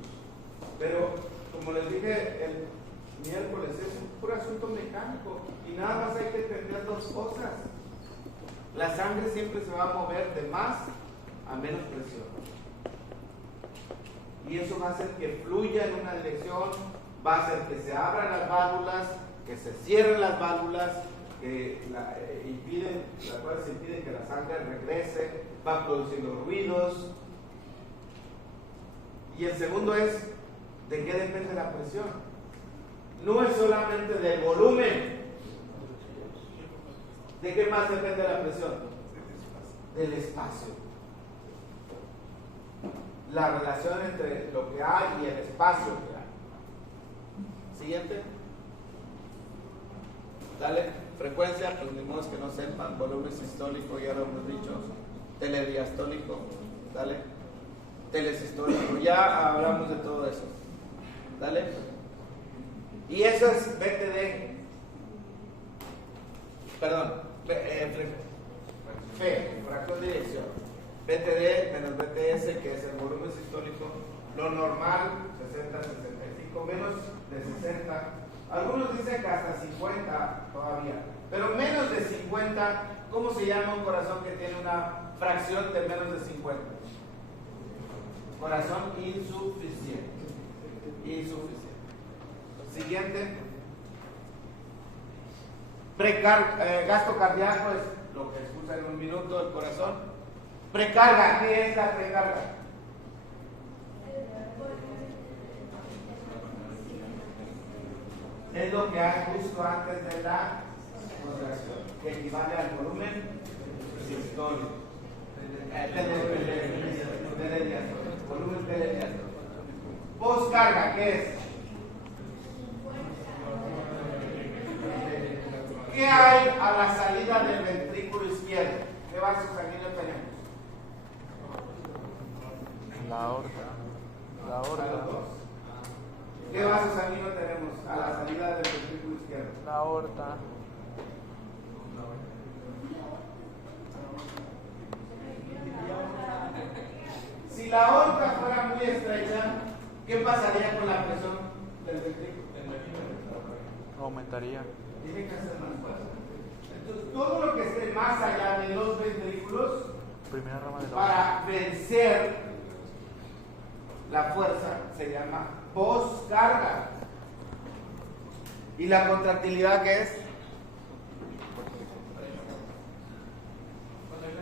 Pero, como les dije el miércoles, es un puro asunto mecánico y nada más hay que entender 2 cosas. La sangre siempre se va a mover de más a menos presión. Y eso va a hacer que fluya en una dirección, va a hacer que se abran las válvulas, que se cierren las válvulas, que impiden que la sangre regrese, va produciendo ruidos. Y el segundo es, ¿de qué depende la presión? No es solamente del volumen. ¿De qué más depende la presión? Del espacio. La relación entre lo que hay y el espacio que hay. Siguiente. Dale, frecuencia, pues ni modo que no sepan. Volumen sistólico, ya lo hemos dicho. Telediastólico, dale. Telesistólico, ya hablamos de todo eso. Dale. Y eso es BTD. perdón, F, fracción de dirección, BTD menos BTS, que es el volumen sistólico, lo normal, 60-65, menos de 60, algunos dicen que hasta 50 todavía, pero menos de 50, ¿cómo se llama un corazón que tiene una fracción de menos de 50? Corazón insuficiente. Siguiente. Gasto cardíaco es lo que expulsa en un minuto el corazón. Precarga, ¿qué es la precarga? Es lo que hay justo antes de la contracción, que equivale al volumen sistólico. Volumen telediástolo. Postcarga, ¿qué es? ¿Qué hay a la salida del ventrículo izquierdo? ¿Qué vaso sanguíneo tenemos? La aorta. La aorta. ¿Qué vaso sanguíneo tenemos a la salida del ventrículo izquierdo? La aorta. Si la aorta fuera muy estrecha, ¿qué pasaría con la presión del ventrículo? Aumentaría. Tiene que ser más fuerte. Entonces, todo lo que esté más allá de los ventrículos, Primera rama de la para vencer la fuerza, se llama postcarga. ¿Y la contractilidad qué es?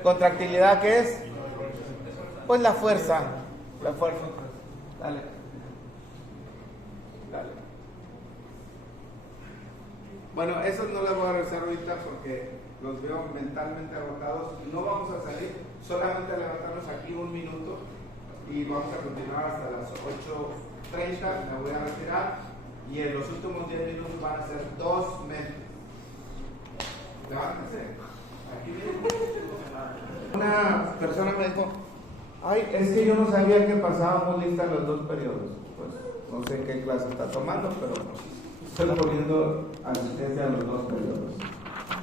¿Contractilidad qué es? Pues la fuerza. La fuerza. Dale. Dale. Bueno, eso no les voy a regresar ahorita porque los veo mentalmente agotados. No vamos a salir, solamente a levantarnos aquí un minuto y vamos a continuar hasta las 8:30. Me voy a retirar y en los últimos 10 minutos van a ser 2 metros. Levántense. Aquí viene. Una persona me dijo: ay, es que yo no sabía que pasábamos lista los 2 periodos. Pues no sé qué clase está tomando, pero estoy poniendo asistencia a los 2 periodos.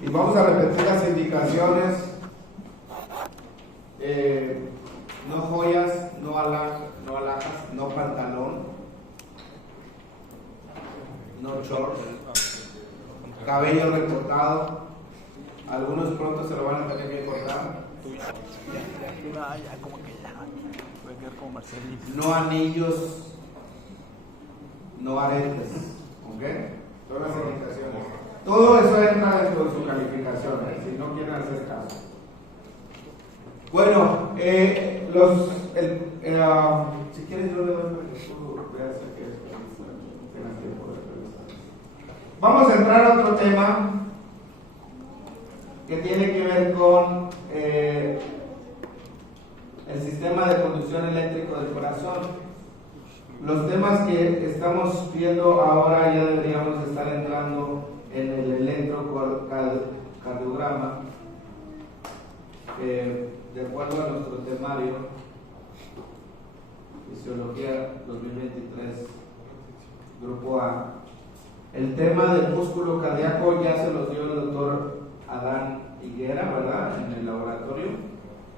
Y vamos a repetir las indicaciones: no joyas, no alhajas, no pantalón, no shorts, cabello recortado. Algunos pronto se lo van a tener que cortar. ya, como que ya. Voy a quedar como Marcelino. No anillos, no aretes. ¿Ok? Todas las indicaciones. Todo eso entra dentro de su calificación, si no quieren hacer caso. Bueno, si quieres yo le doy para que tú veas qué es, tengas tiempo de revisar. Vamos a entrar a otro tema que tiene que ver con el sistema de conducción eléctrico del corazón. Los temas que estamos viendo ahora ya deberíamos estar entrando en el electrocardiograma, de acuerdo a nuestro temario, Fisiología 2023, Grupo A. El tema del músculo cardíaco ya se los dio el doctor Adán Higuera, ¿verdad? En el laboratorio.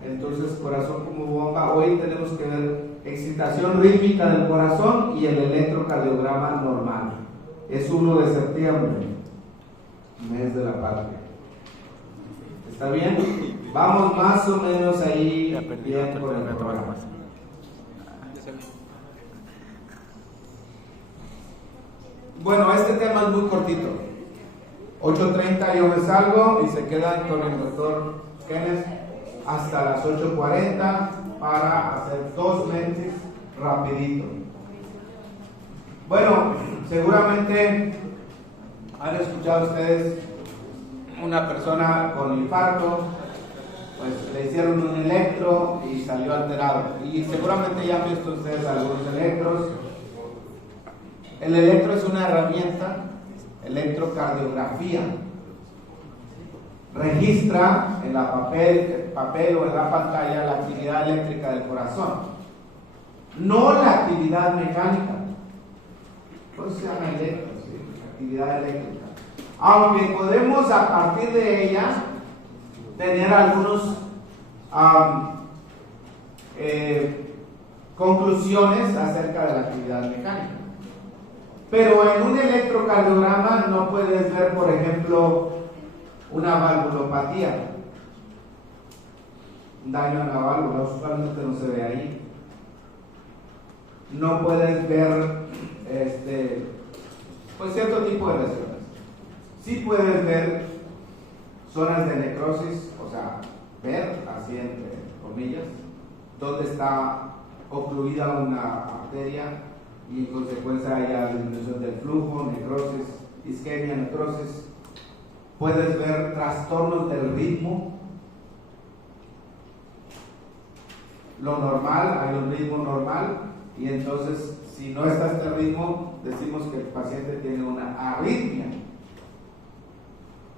Entonces, corazón como bomba. Hoy tenemos que ver excitación rítmica del corazón y el electrocardiograma normal. Es 1 de septiembre, mes de la patria. ¿Está bien? Vamos más o menos ahí bien con el programa. Bueno, este tema es muy cortito. 8:30 yo me salgo y se quedan con el doctor Kenneth hasta las 8:40 para hacer 2 meses rapidito. Bueno, seguramente han escuchado ustedes una persona con infarto, pues le hicieron un electro y salió alterado. Y seguramente ya han visto ustedes algunos electros. El electro es una herramienta, electrocardiografía. Registra en la papel o en la pantalla la actividad eléctrica del corazón, no la actividad mecánica. Por eso se llama electro, ¿sí? Actividad eléctrica. aunque podemos a partir de ella tener algunos conclusiones acerca de la actividad mecánica. Pero en un electrocardiograma no puedes ver, por ejemplo, una valvulopatía, un daño a la válvula, usualmente no se ve ahí. No puedes ver pues cierto tipo de lesiones. Sí puedes ver zonas de necrosis, o sea, ver, así entre comillas, donde está ocluida una arteria y en consecuencia haya disminución del flujo, necrosis, isquemia, necrosis. Puedes ver trastornos del ritmo. Lo normal, hay un ritmo normal, y entonces si no está este ritmo, decimos que el paciente tiene una arritmia.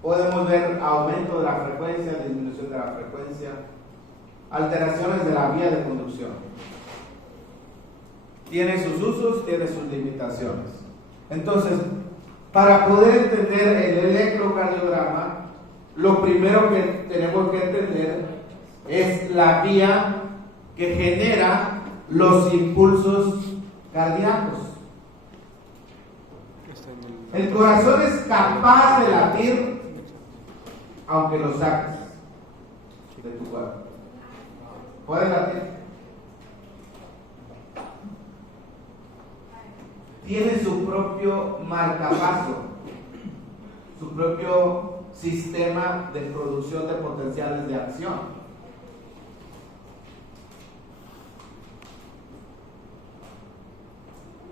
Podemos ver aumento de la frecuencia, disminución de la frecuencia, alteraciones de la vía de conducción. Tiene sus usos, tiene sus limitaciones. Entonces, para poder entender el electrocardiograma, lo primero que tenemos que entender es la vía que genera los impulsos cardíacos. El corazón es capaz de latir aunque lo saques de tu cuerpo. ¿Puede latir? Tiene su propio marcapaso, su propio sistema de producción de potenciales de acción.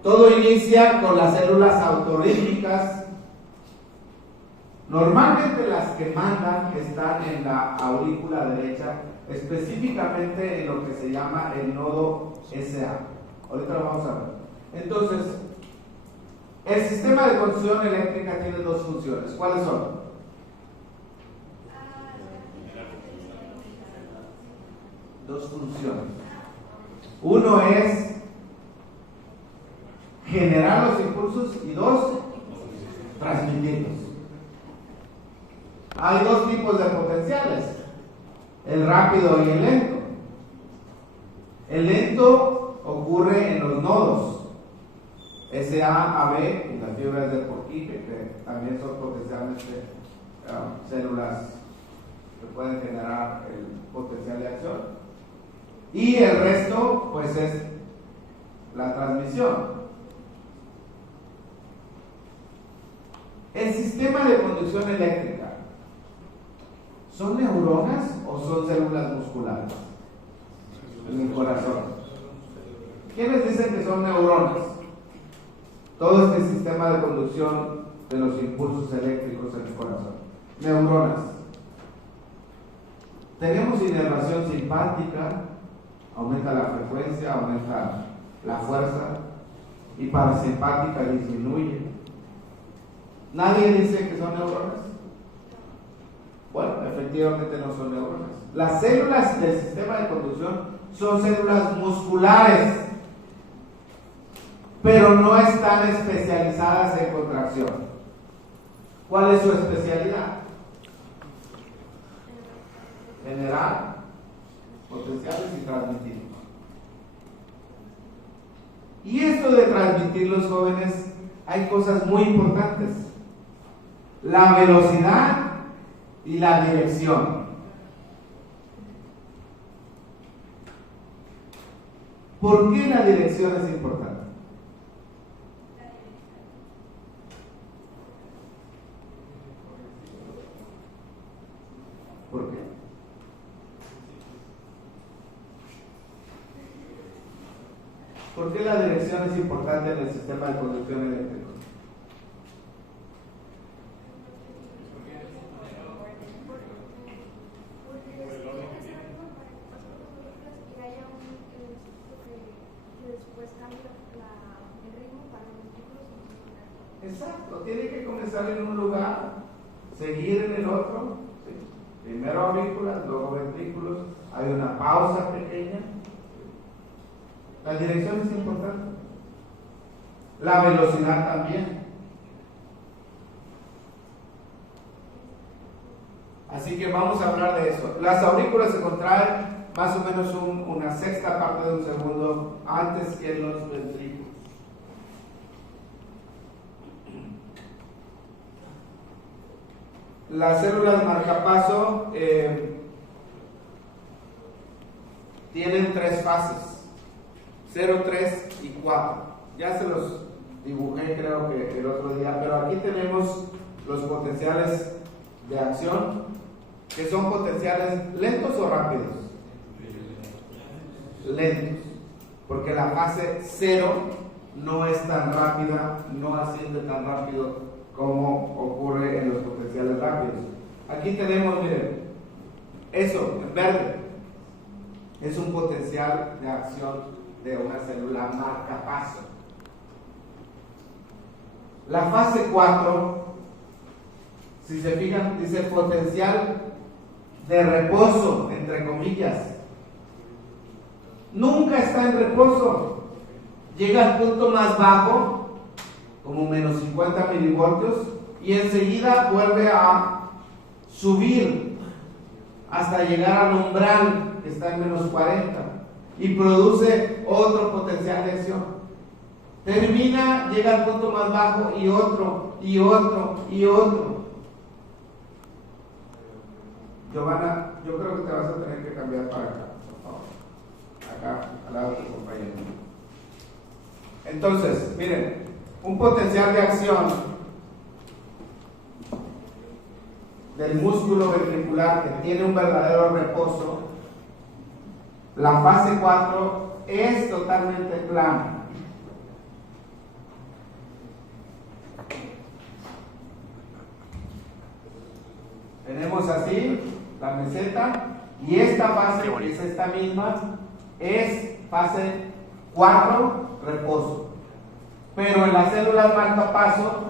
Todo inicia con las células autorrítmicas. Normalmente las que mandan están en la aurícula derecha, específicamente en lo que se llama el nodo SA. Ahorita lo vamos a ver. Entonces, el sistema de conducción eléctrica tiene dos funciones. ¿Cuáles son? Dos funciones. Uno es generar los impulsos y dos, transmitirlos. Hay dos tipos de potenciales, el rápido y el lento. El lento ocurre en los nodos SA, AB y las fibras de Purkinje, que también son potencialmente células que pueden generar el potencial de acción. Y el resto, pues, es la transmisión. El sistema de conducción eléctrica, ¿son neuronas o son células musculares en el corazón? ¿Quiénes dicen que son neuronas? Todo este sistema de conducción de los impulsos eléctricos en el corazón. Neuronas. Tenemos inervación simpática, aumenta la frecuencia, aumenta la fuerza, y parasimpática disminuye. ¿Nadie dice que son neuronas? Bueno, efectivamente no son neuronas. Las células del sistema de conducción son células musculares, pero no están especializadas en contracción. ¿Cuál es su especialidad? Generar potenciales y transmitir. Y esto de transmitir, los jóvenes, hay cosas muy importantes: la velocidad y la dirección. ¿Por qué la dirección es importante? ¿Por qué? ¿Por qué la dirección es importante en el sistema de conducción eléctrico? Exacto, tiene que comenzar en un lugar, seguir en el otro. ¿Sí? Primero aurículas, luego ventrículos, hay una pausa pequeña. La dirección es importante. La velocidad también. Así que vamos a hablar de eso. Las aurículas se contraen más o menos una sexta parte de un segundo antes que los ventrículos. Las células marcapaso tienen 3 fases, 0, 3 y 4. Ya se los dibujé creo que el otro día, pero aquí tenemos los potenciales de acción, que son potenciales lentos o rápidos. Lentos, porque la fase 0 no es tan rápida, no asciende tan rápido como ocurre en los potenciales rápidos. Aquí tenemos, miren, eso en verde es un potencial de acción de una célula marcapaso. La fase 4, si se fijan, dice potencial de reposo, entre comillas. Nunca está en reposo. Llega al punto más bajo, como menos 50 milivoltios, y enseguida vuelve a subir hasta llegar al umbral, que está en menos 40, y produce otro potencial de acción. Termina, llega al punto más bajo, y otro, y otro, y otro. Giovanna, yo creo que te vas a tener que cambiar para acá, por favor. Acá, al lado de tu compañero. Entonces, miren, un potencial de acción del músculo ventricular que tiene un verdadero reposo, la fase 4 es totalmente plana. Tenemos así la meseta, y esta fase, que es esta misma, es fase 4, reposo. Pero en las células marcapaso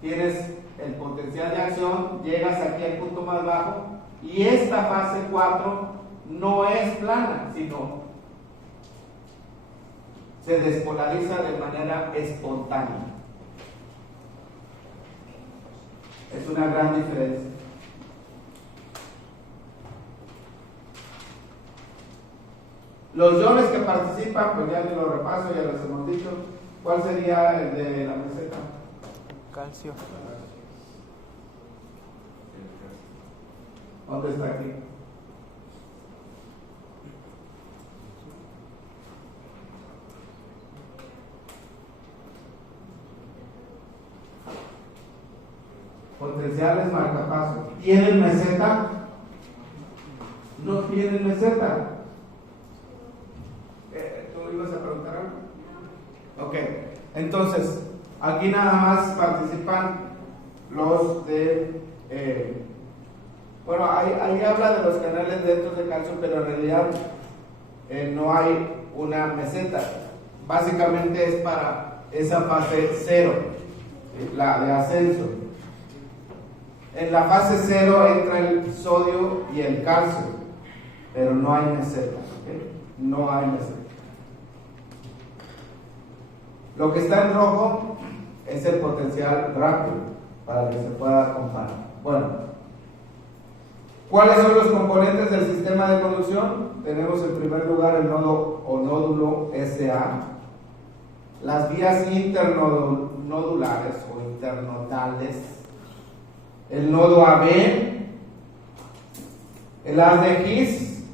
tienes el potencial de acción, llegas aquí al punto más bajo, y esta fase 4 no es plana, sino se despolariza de manera espontánea. Es una gran diferencia. Los iones que participan, pues ya ni lo repaso, ya les hemos dicho. ¿Cuál sería el de la meseta? Calcio. ¿Dónde está aquí? Potenciales marcapaso. ¿Tienen meseta? No tienen meseta. ¿Tú ibas a preguntar algo? Ok, entonces, aquí nada más participan los de... bueno, ahí habla de los canales densos de calcio, pero en realidad no hay una meseta. Básicamente es para esa fase 0, la de ascenso. En la fase 0 entra el sodio y el calcio, pero no hay meseta. ¿Okay? No hay meseta. Lo que está en rojo es el potencial rápido, para que se pueda comparar. Bueno, ¿cuáles son los componentes del sistema de conducción? Tenemos en primer lugar el nodo o nódulo SA, las vías internodulares o internodales, el nodo AB, el haz de His,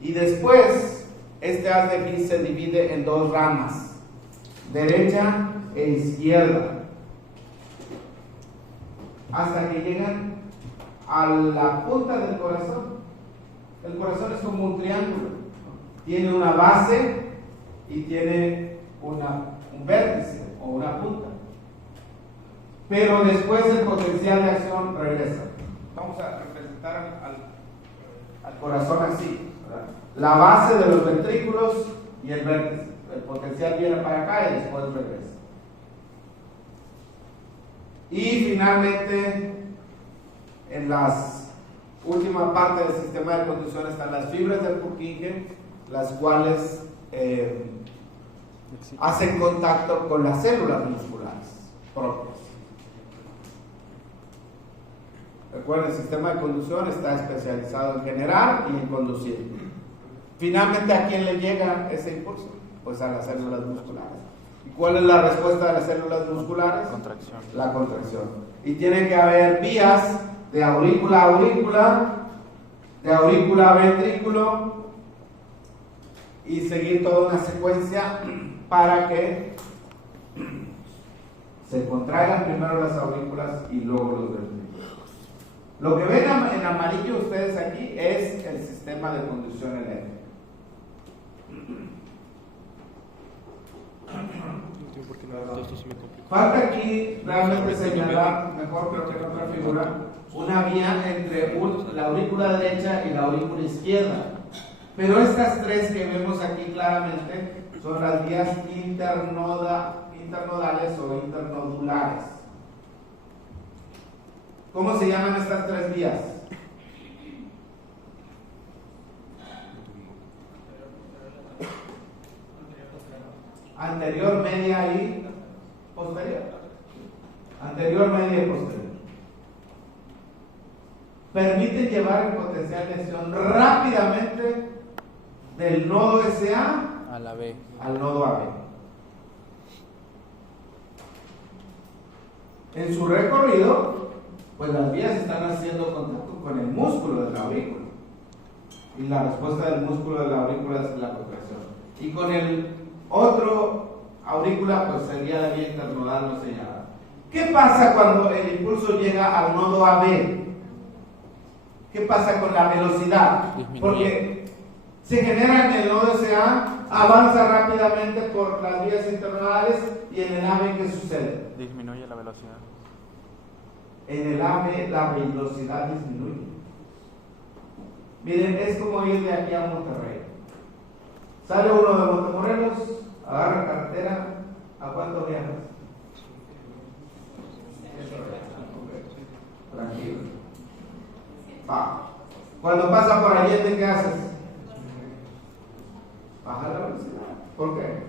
y después este haz de His se divide en 2 ramas, derecha e izquierda, hasta que llegan a la punta del corazón. El corazón es como un triángulo, tiene una base y tiene un vértice o una punta, pero después el potencial de acción regresa. Vamos a representar al corazón así, ¿verdad? La base de los ventrículos y el vértice. El potencial viene para acá y después regresa. Y finalmente, en la última parte del sistema de conducción están las fibras del Purkinje, las cuales hacen contacto con las células musculares propias. Recuerden, el sistema de conducción está especializado en generar y en conducir. Finalmente, ¿a quién le llega ese impulso? Pues a las células musculares. ¿Y cuál es la respuesta de las células musculares? Contracción. La contracción. Y tiene que haber vías de aurícula a aurícula, de aurícula a ventrículo, y seguir toda una secuencia para que se contraigan primero las aurículas y luego los ventrículos. Lo que ven en amarillo ustedes aquí es el sistema de conducción eléctrica. Falta aquí realmente señalar, mejor creo que en otra figura, una vía entre la aurícula derecha y la aurícula izquierda. Pero estas tres que vemos aquí claramente son las vías internodales o internodulares. ¿Cómo se llaman estas tres vías? Anterior, media y posterior. Anterior, media y posterior. Permiten llevar el potencial de acción rápidamente del nodo SA A la B. al nodo AB. En su recorrido, pues las vías están haciendo contacto con el músculo de la aurícula. Y la respuesta del músculo de la aurícula es la contracción. Y con el otro aurícula, pues sería la vía internodal no señalada. ¿Qué pasa cuando el impulso llega al nodo AB? ¿Qué pasa con la velocidad? Disminuye. Porque se genera en el nodo SA, avanza rápidamente por las vías internodales, y en el AB, ¿qué sucede? Disminuye la velocidad. En el AB la velocidad disminuye. Miren, es como ir de aquí a Monterrey. Sale uno de Montemorelos, agarra carretera, ¿a cuánto viajas? Tranquilo. Cuando pasa por Allende, ¿qué haces? Baja la velocidad. ¿Por qué?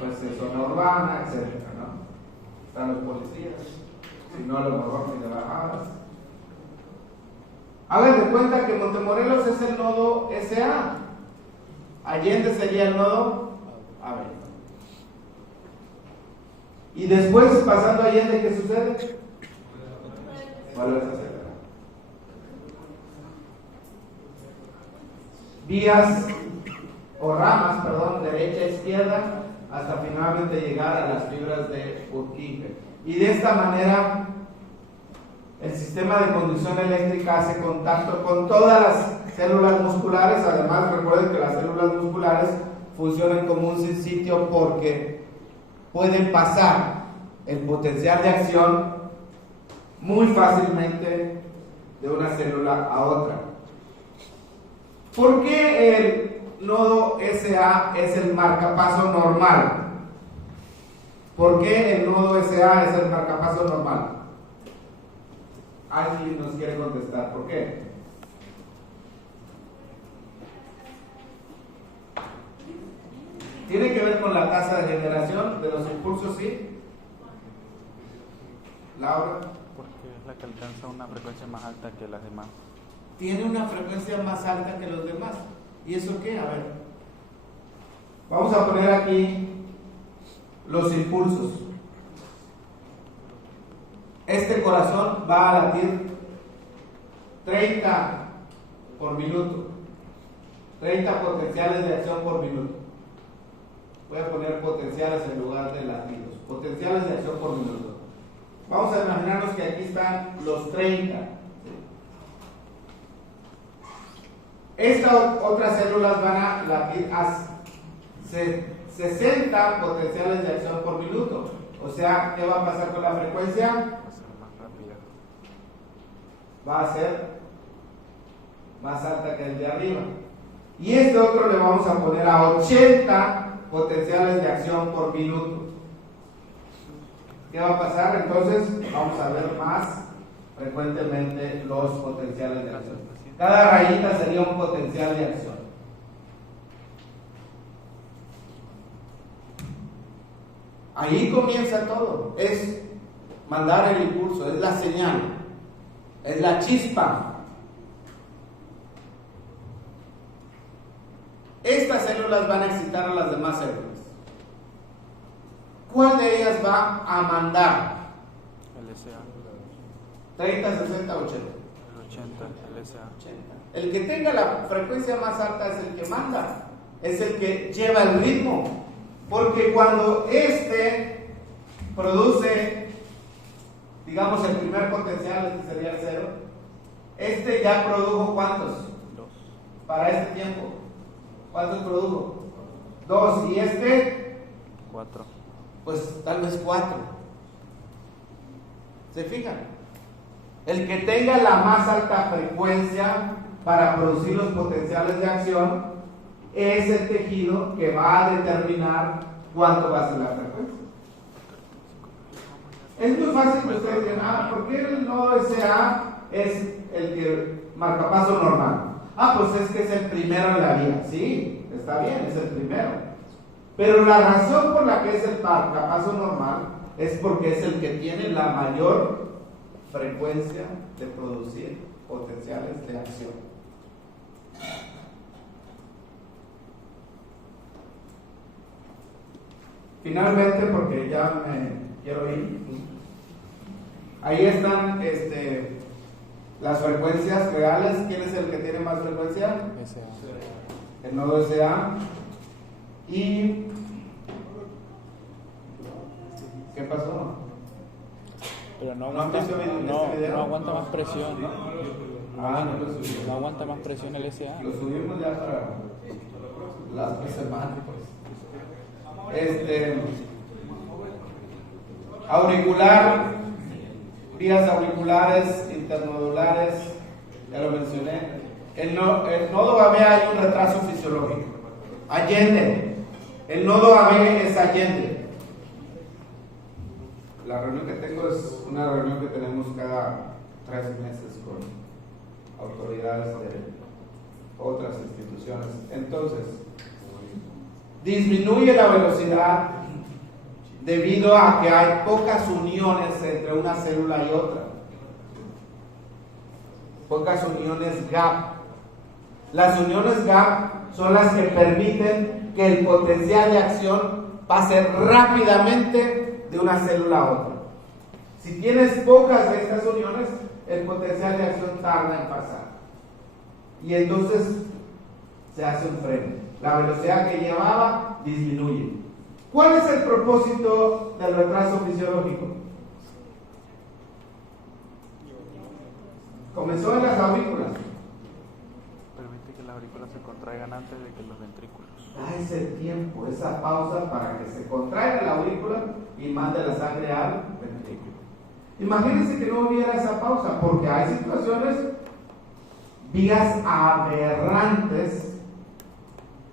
Pues es zona urbana, etcétera, ¿no? Están los policías. Si no, a lo mejor ni de bajadas. Hagan de cuenta que Montemorelos es el nodo SA. Allende sería el nodo AB. Y después, pasando a Allende, ¿qué sucede? Vuelves a acelerar. Vías o ramas, perdón, derecha e izquierda, hasta finalmente llegar a las fibras de Purkinje. Y de esta manera, el sistema de conducción eléctrica hace contacto con todas las células musculares. Además, recuerden que las células musculares funcionan como un sitio porque pueden pasar el potencial de acción muy fácilmente de una célula a otra. ¿Por qué el nodo SA es el marcapaso normal? ¿Por qué el nodo SA es el marcapaso normal? ¿Alguien nos quiere contestar? ¿Por qué? ¿Tiene que ver con la tasa de generación de los impulsos, sí? Laura. Porque es la que alcanza una frecuencia más alta que las demás. Tiene una frecuencia más alta que los demás. ¿Y eso qué? A ver. Vamos a poner aquí los impulsos. Este corazón va a latir 30 por minuto. 30 potenciales de acción por minuto. Voy a poner potenciales en lugar de latidos. Potenciales de acción por minuto. Vamos a imaginarnos que aquí están los 30. Estas otras células van a latir a 60 potenciales de acción por minuto. O sea, ¿qué va a pasar con la frecuencia? Va a ser más rápida. Va a ser más alta que el de arriba. Y este otro le vamos a poner a 80 potenciales de acción por minuto. ¿Qué va a pasar? Entonces vamos a ver más frecuentemente los potenciales de acción. Cada rayita sería un potencial de acción. Ahí comienza todo. Es mandar el impulso, es la señal. Es la chispa. Estas células van a excitar a las demás células. ¿Cuál de ellas va a mandar? LSA. 30, 60, 80. El 80, LSA. El que tenga la frecuencia más alta es el que manda, es el que lleva el ritmo. Porque cuando este produce, digamos, el primer potencial, este sería el 0, este ya produjo ¿cuántos? 2. Para este tiempo. ¿Cuántos produjo? 2. ¿Y este? 4. Pues tal vez 4. ¿Se fijan? El que tenga la más alta frecuencia para producir los potenciales de acción es el tejido que va a determinar cuánto va a ser la frecuencia. Es muy fácil que ustedes digan, ¿por qué el nodo SA es el que marcapaso normal? Pues es que es el primero en la vía. Sí, está bien, es el primero. Pero la razón por la que es el marcapaso normal es porque es el que tiene la mayor frecuencia de producir potenciales de acción. Finalmente, porque ya me quiero ir, ahí están las frecuencias reales. ¿Quién es el que tiene más frecuencia? SA. El nodo SA. ¿Y qué pasó? Pero no ¿No han aguanta, visto este video? no aguanta más presión. No lo subimos. No aguanta más presión el SA. Lo subimos ya para las 3 semanas. Auricular, vías auriculares, internodulares, ya lo mencioné. El nodo AB hay un retraso fisiológico. Allende. El nodo AB es allende. La reunión que tengo es una reunión que tenemos cada 3 meses con autoridades de otras instituciones. Entonces, disminuye la velocidad debido a que hay pocas uniones entre una célula y otra. Pocas uniones gap. Las uniones gap son las que permiten que el potencial de acción pase rápidamente de una célula a otra. Si tienes pocas de estas uniones, el potencial de acción tarda en pasar. Y entonces se hace un freno. La velocidad que llevaba disminuye. ¿Cuál es el propósito del retraso fisiológico? Comenzó en las aurículas. Permite que las aurículas se contraigan antes de que los ventrículos. Ese tiempo, esa pausa para que se contraiga la aurícula y mande la sangre al ventrículo. Imagínense que no hubiera esa pausa, porque hay situaciones, vías aberrantes,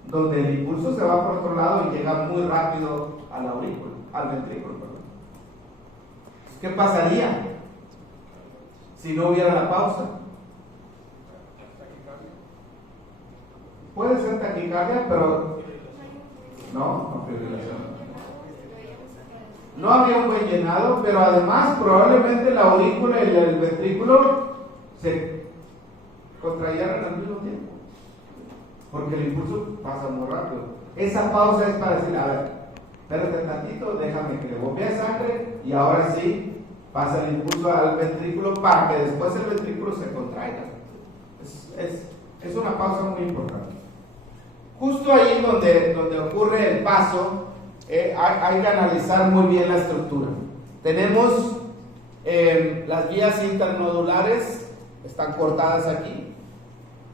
donde el impulso se va por otro lado y llega muy rápido a la aurícula, al ventrículo, perdón. ¿Qué pasaría si no hubiera la pausa? Puede ser taquicardia, pero no fibrilación. No había un buen llenado, pero además probablemente la aurícula y el ventrículo se contrayeran al mismo tiempo, porque el impulso pasa muy rápido. Esa pausa es para decir, a ver, espérate tantito, déjame que le bombee sangre y ahora sí pasa el impulso al ventrículo para que después el ventrículo se contraiga. Es una pausa muy importante. Justo ahí donde ocurre el paso, hay que analizar muy bien la estructura. Tenemos las vías internodulares, están cortadas aquí,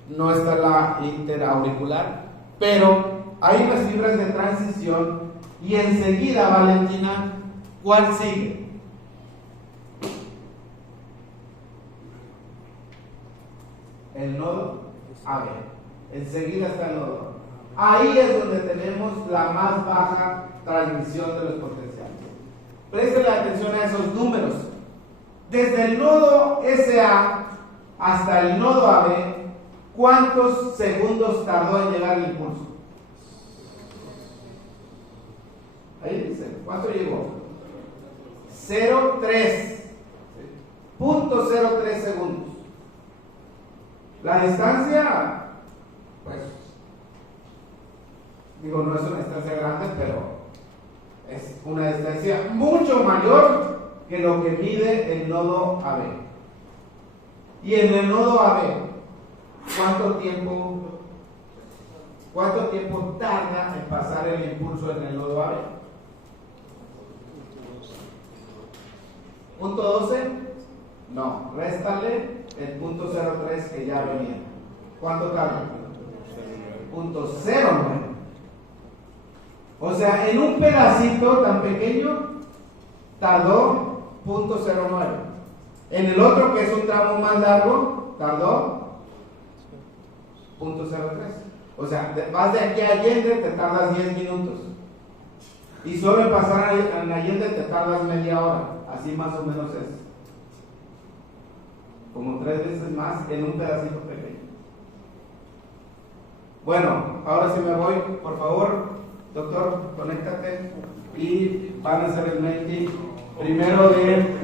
no está la interauricular, pero hay unas fibras de transición y enseguida, Valentina, ¿cuál sigue? El nodo AB. Enseguida está el nodo. Ahí es donde tenemos la más baja transmisión de los potenciales. Presten atención a esos números. Desde el nodo SA hasta el nodo AB, ¿cuántos segundos tardó en llegar el impulso? Ahí dice, ¿cuánto llegó? 0.3 segundos. La distancia, pues, digo, no es una distancia grande, pero es una distancia mucho mayor que lo que mide el nodo AB. Y en el nodo AB, ¿cuánto tiempo tarda en pasar el impulso en el nodo AB? ¿Punto 12? No, réstale el punto 03 que ya venía. ¿Cuánto tarda? Punto 09. O sea, en un pedacito tan pequeño tardó punto 09. En el otro, que es un tramo más largo, tardó punto 03. O sea, vas de aquí a Allende, te tardas 10 minutos. Y solo en pasar a Allende te tardas media hora. Así más o menos es. Como 3 veces más en un pedacito pequeño. Bueno, ahora sí me voy. Por favor, doctor, conéctate. Y van a hacer el mail primero de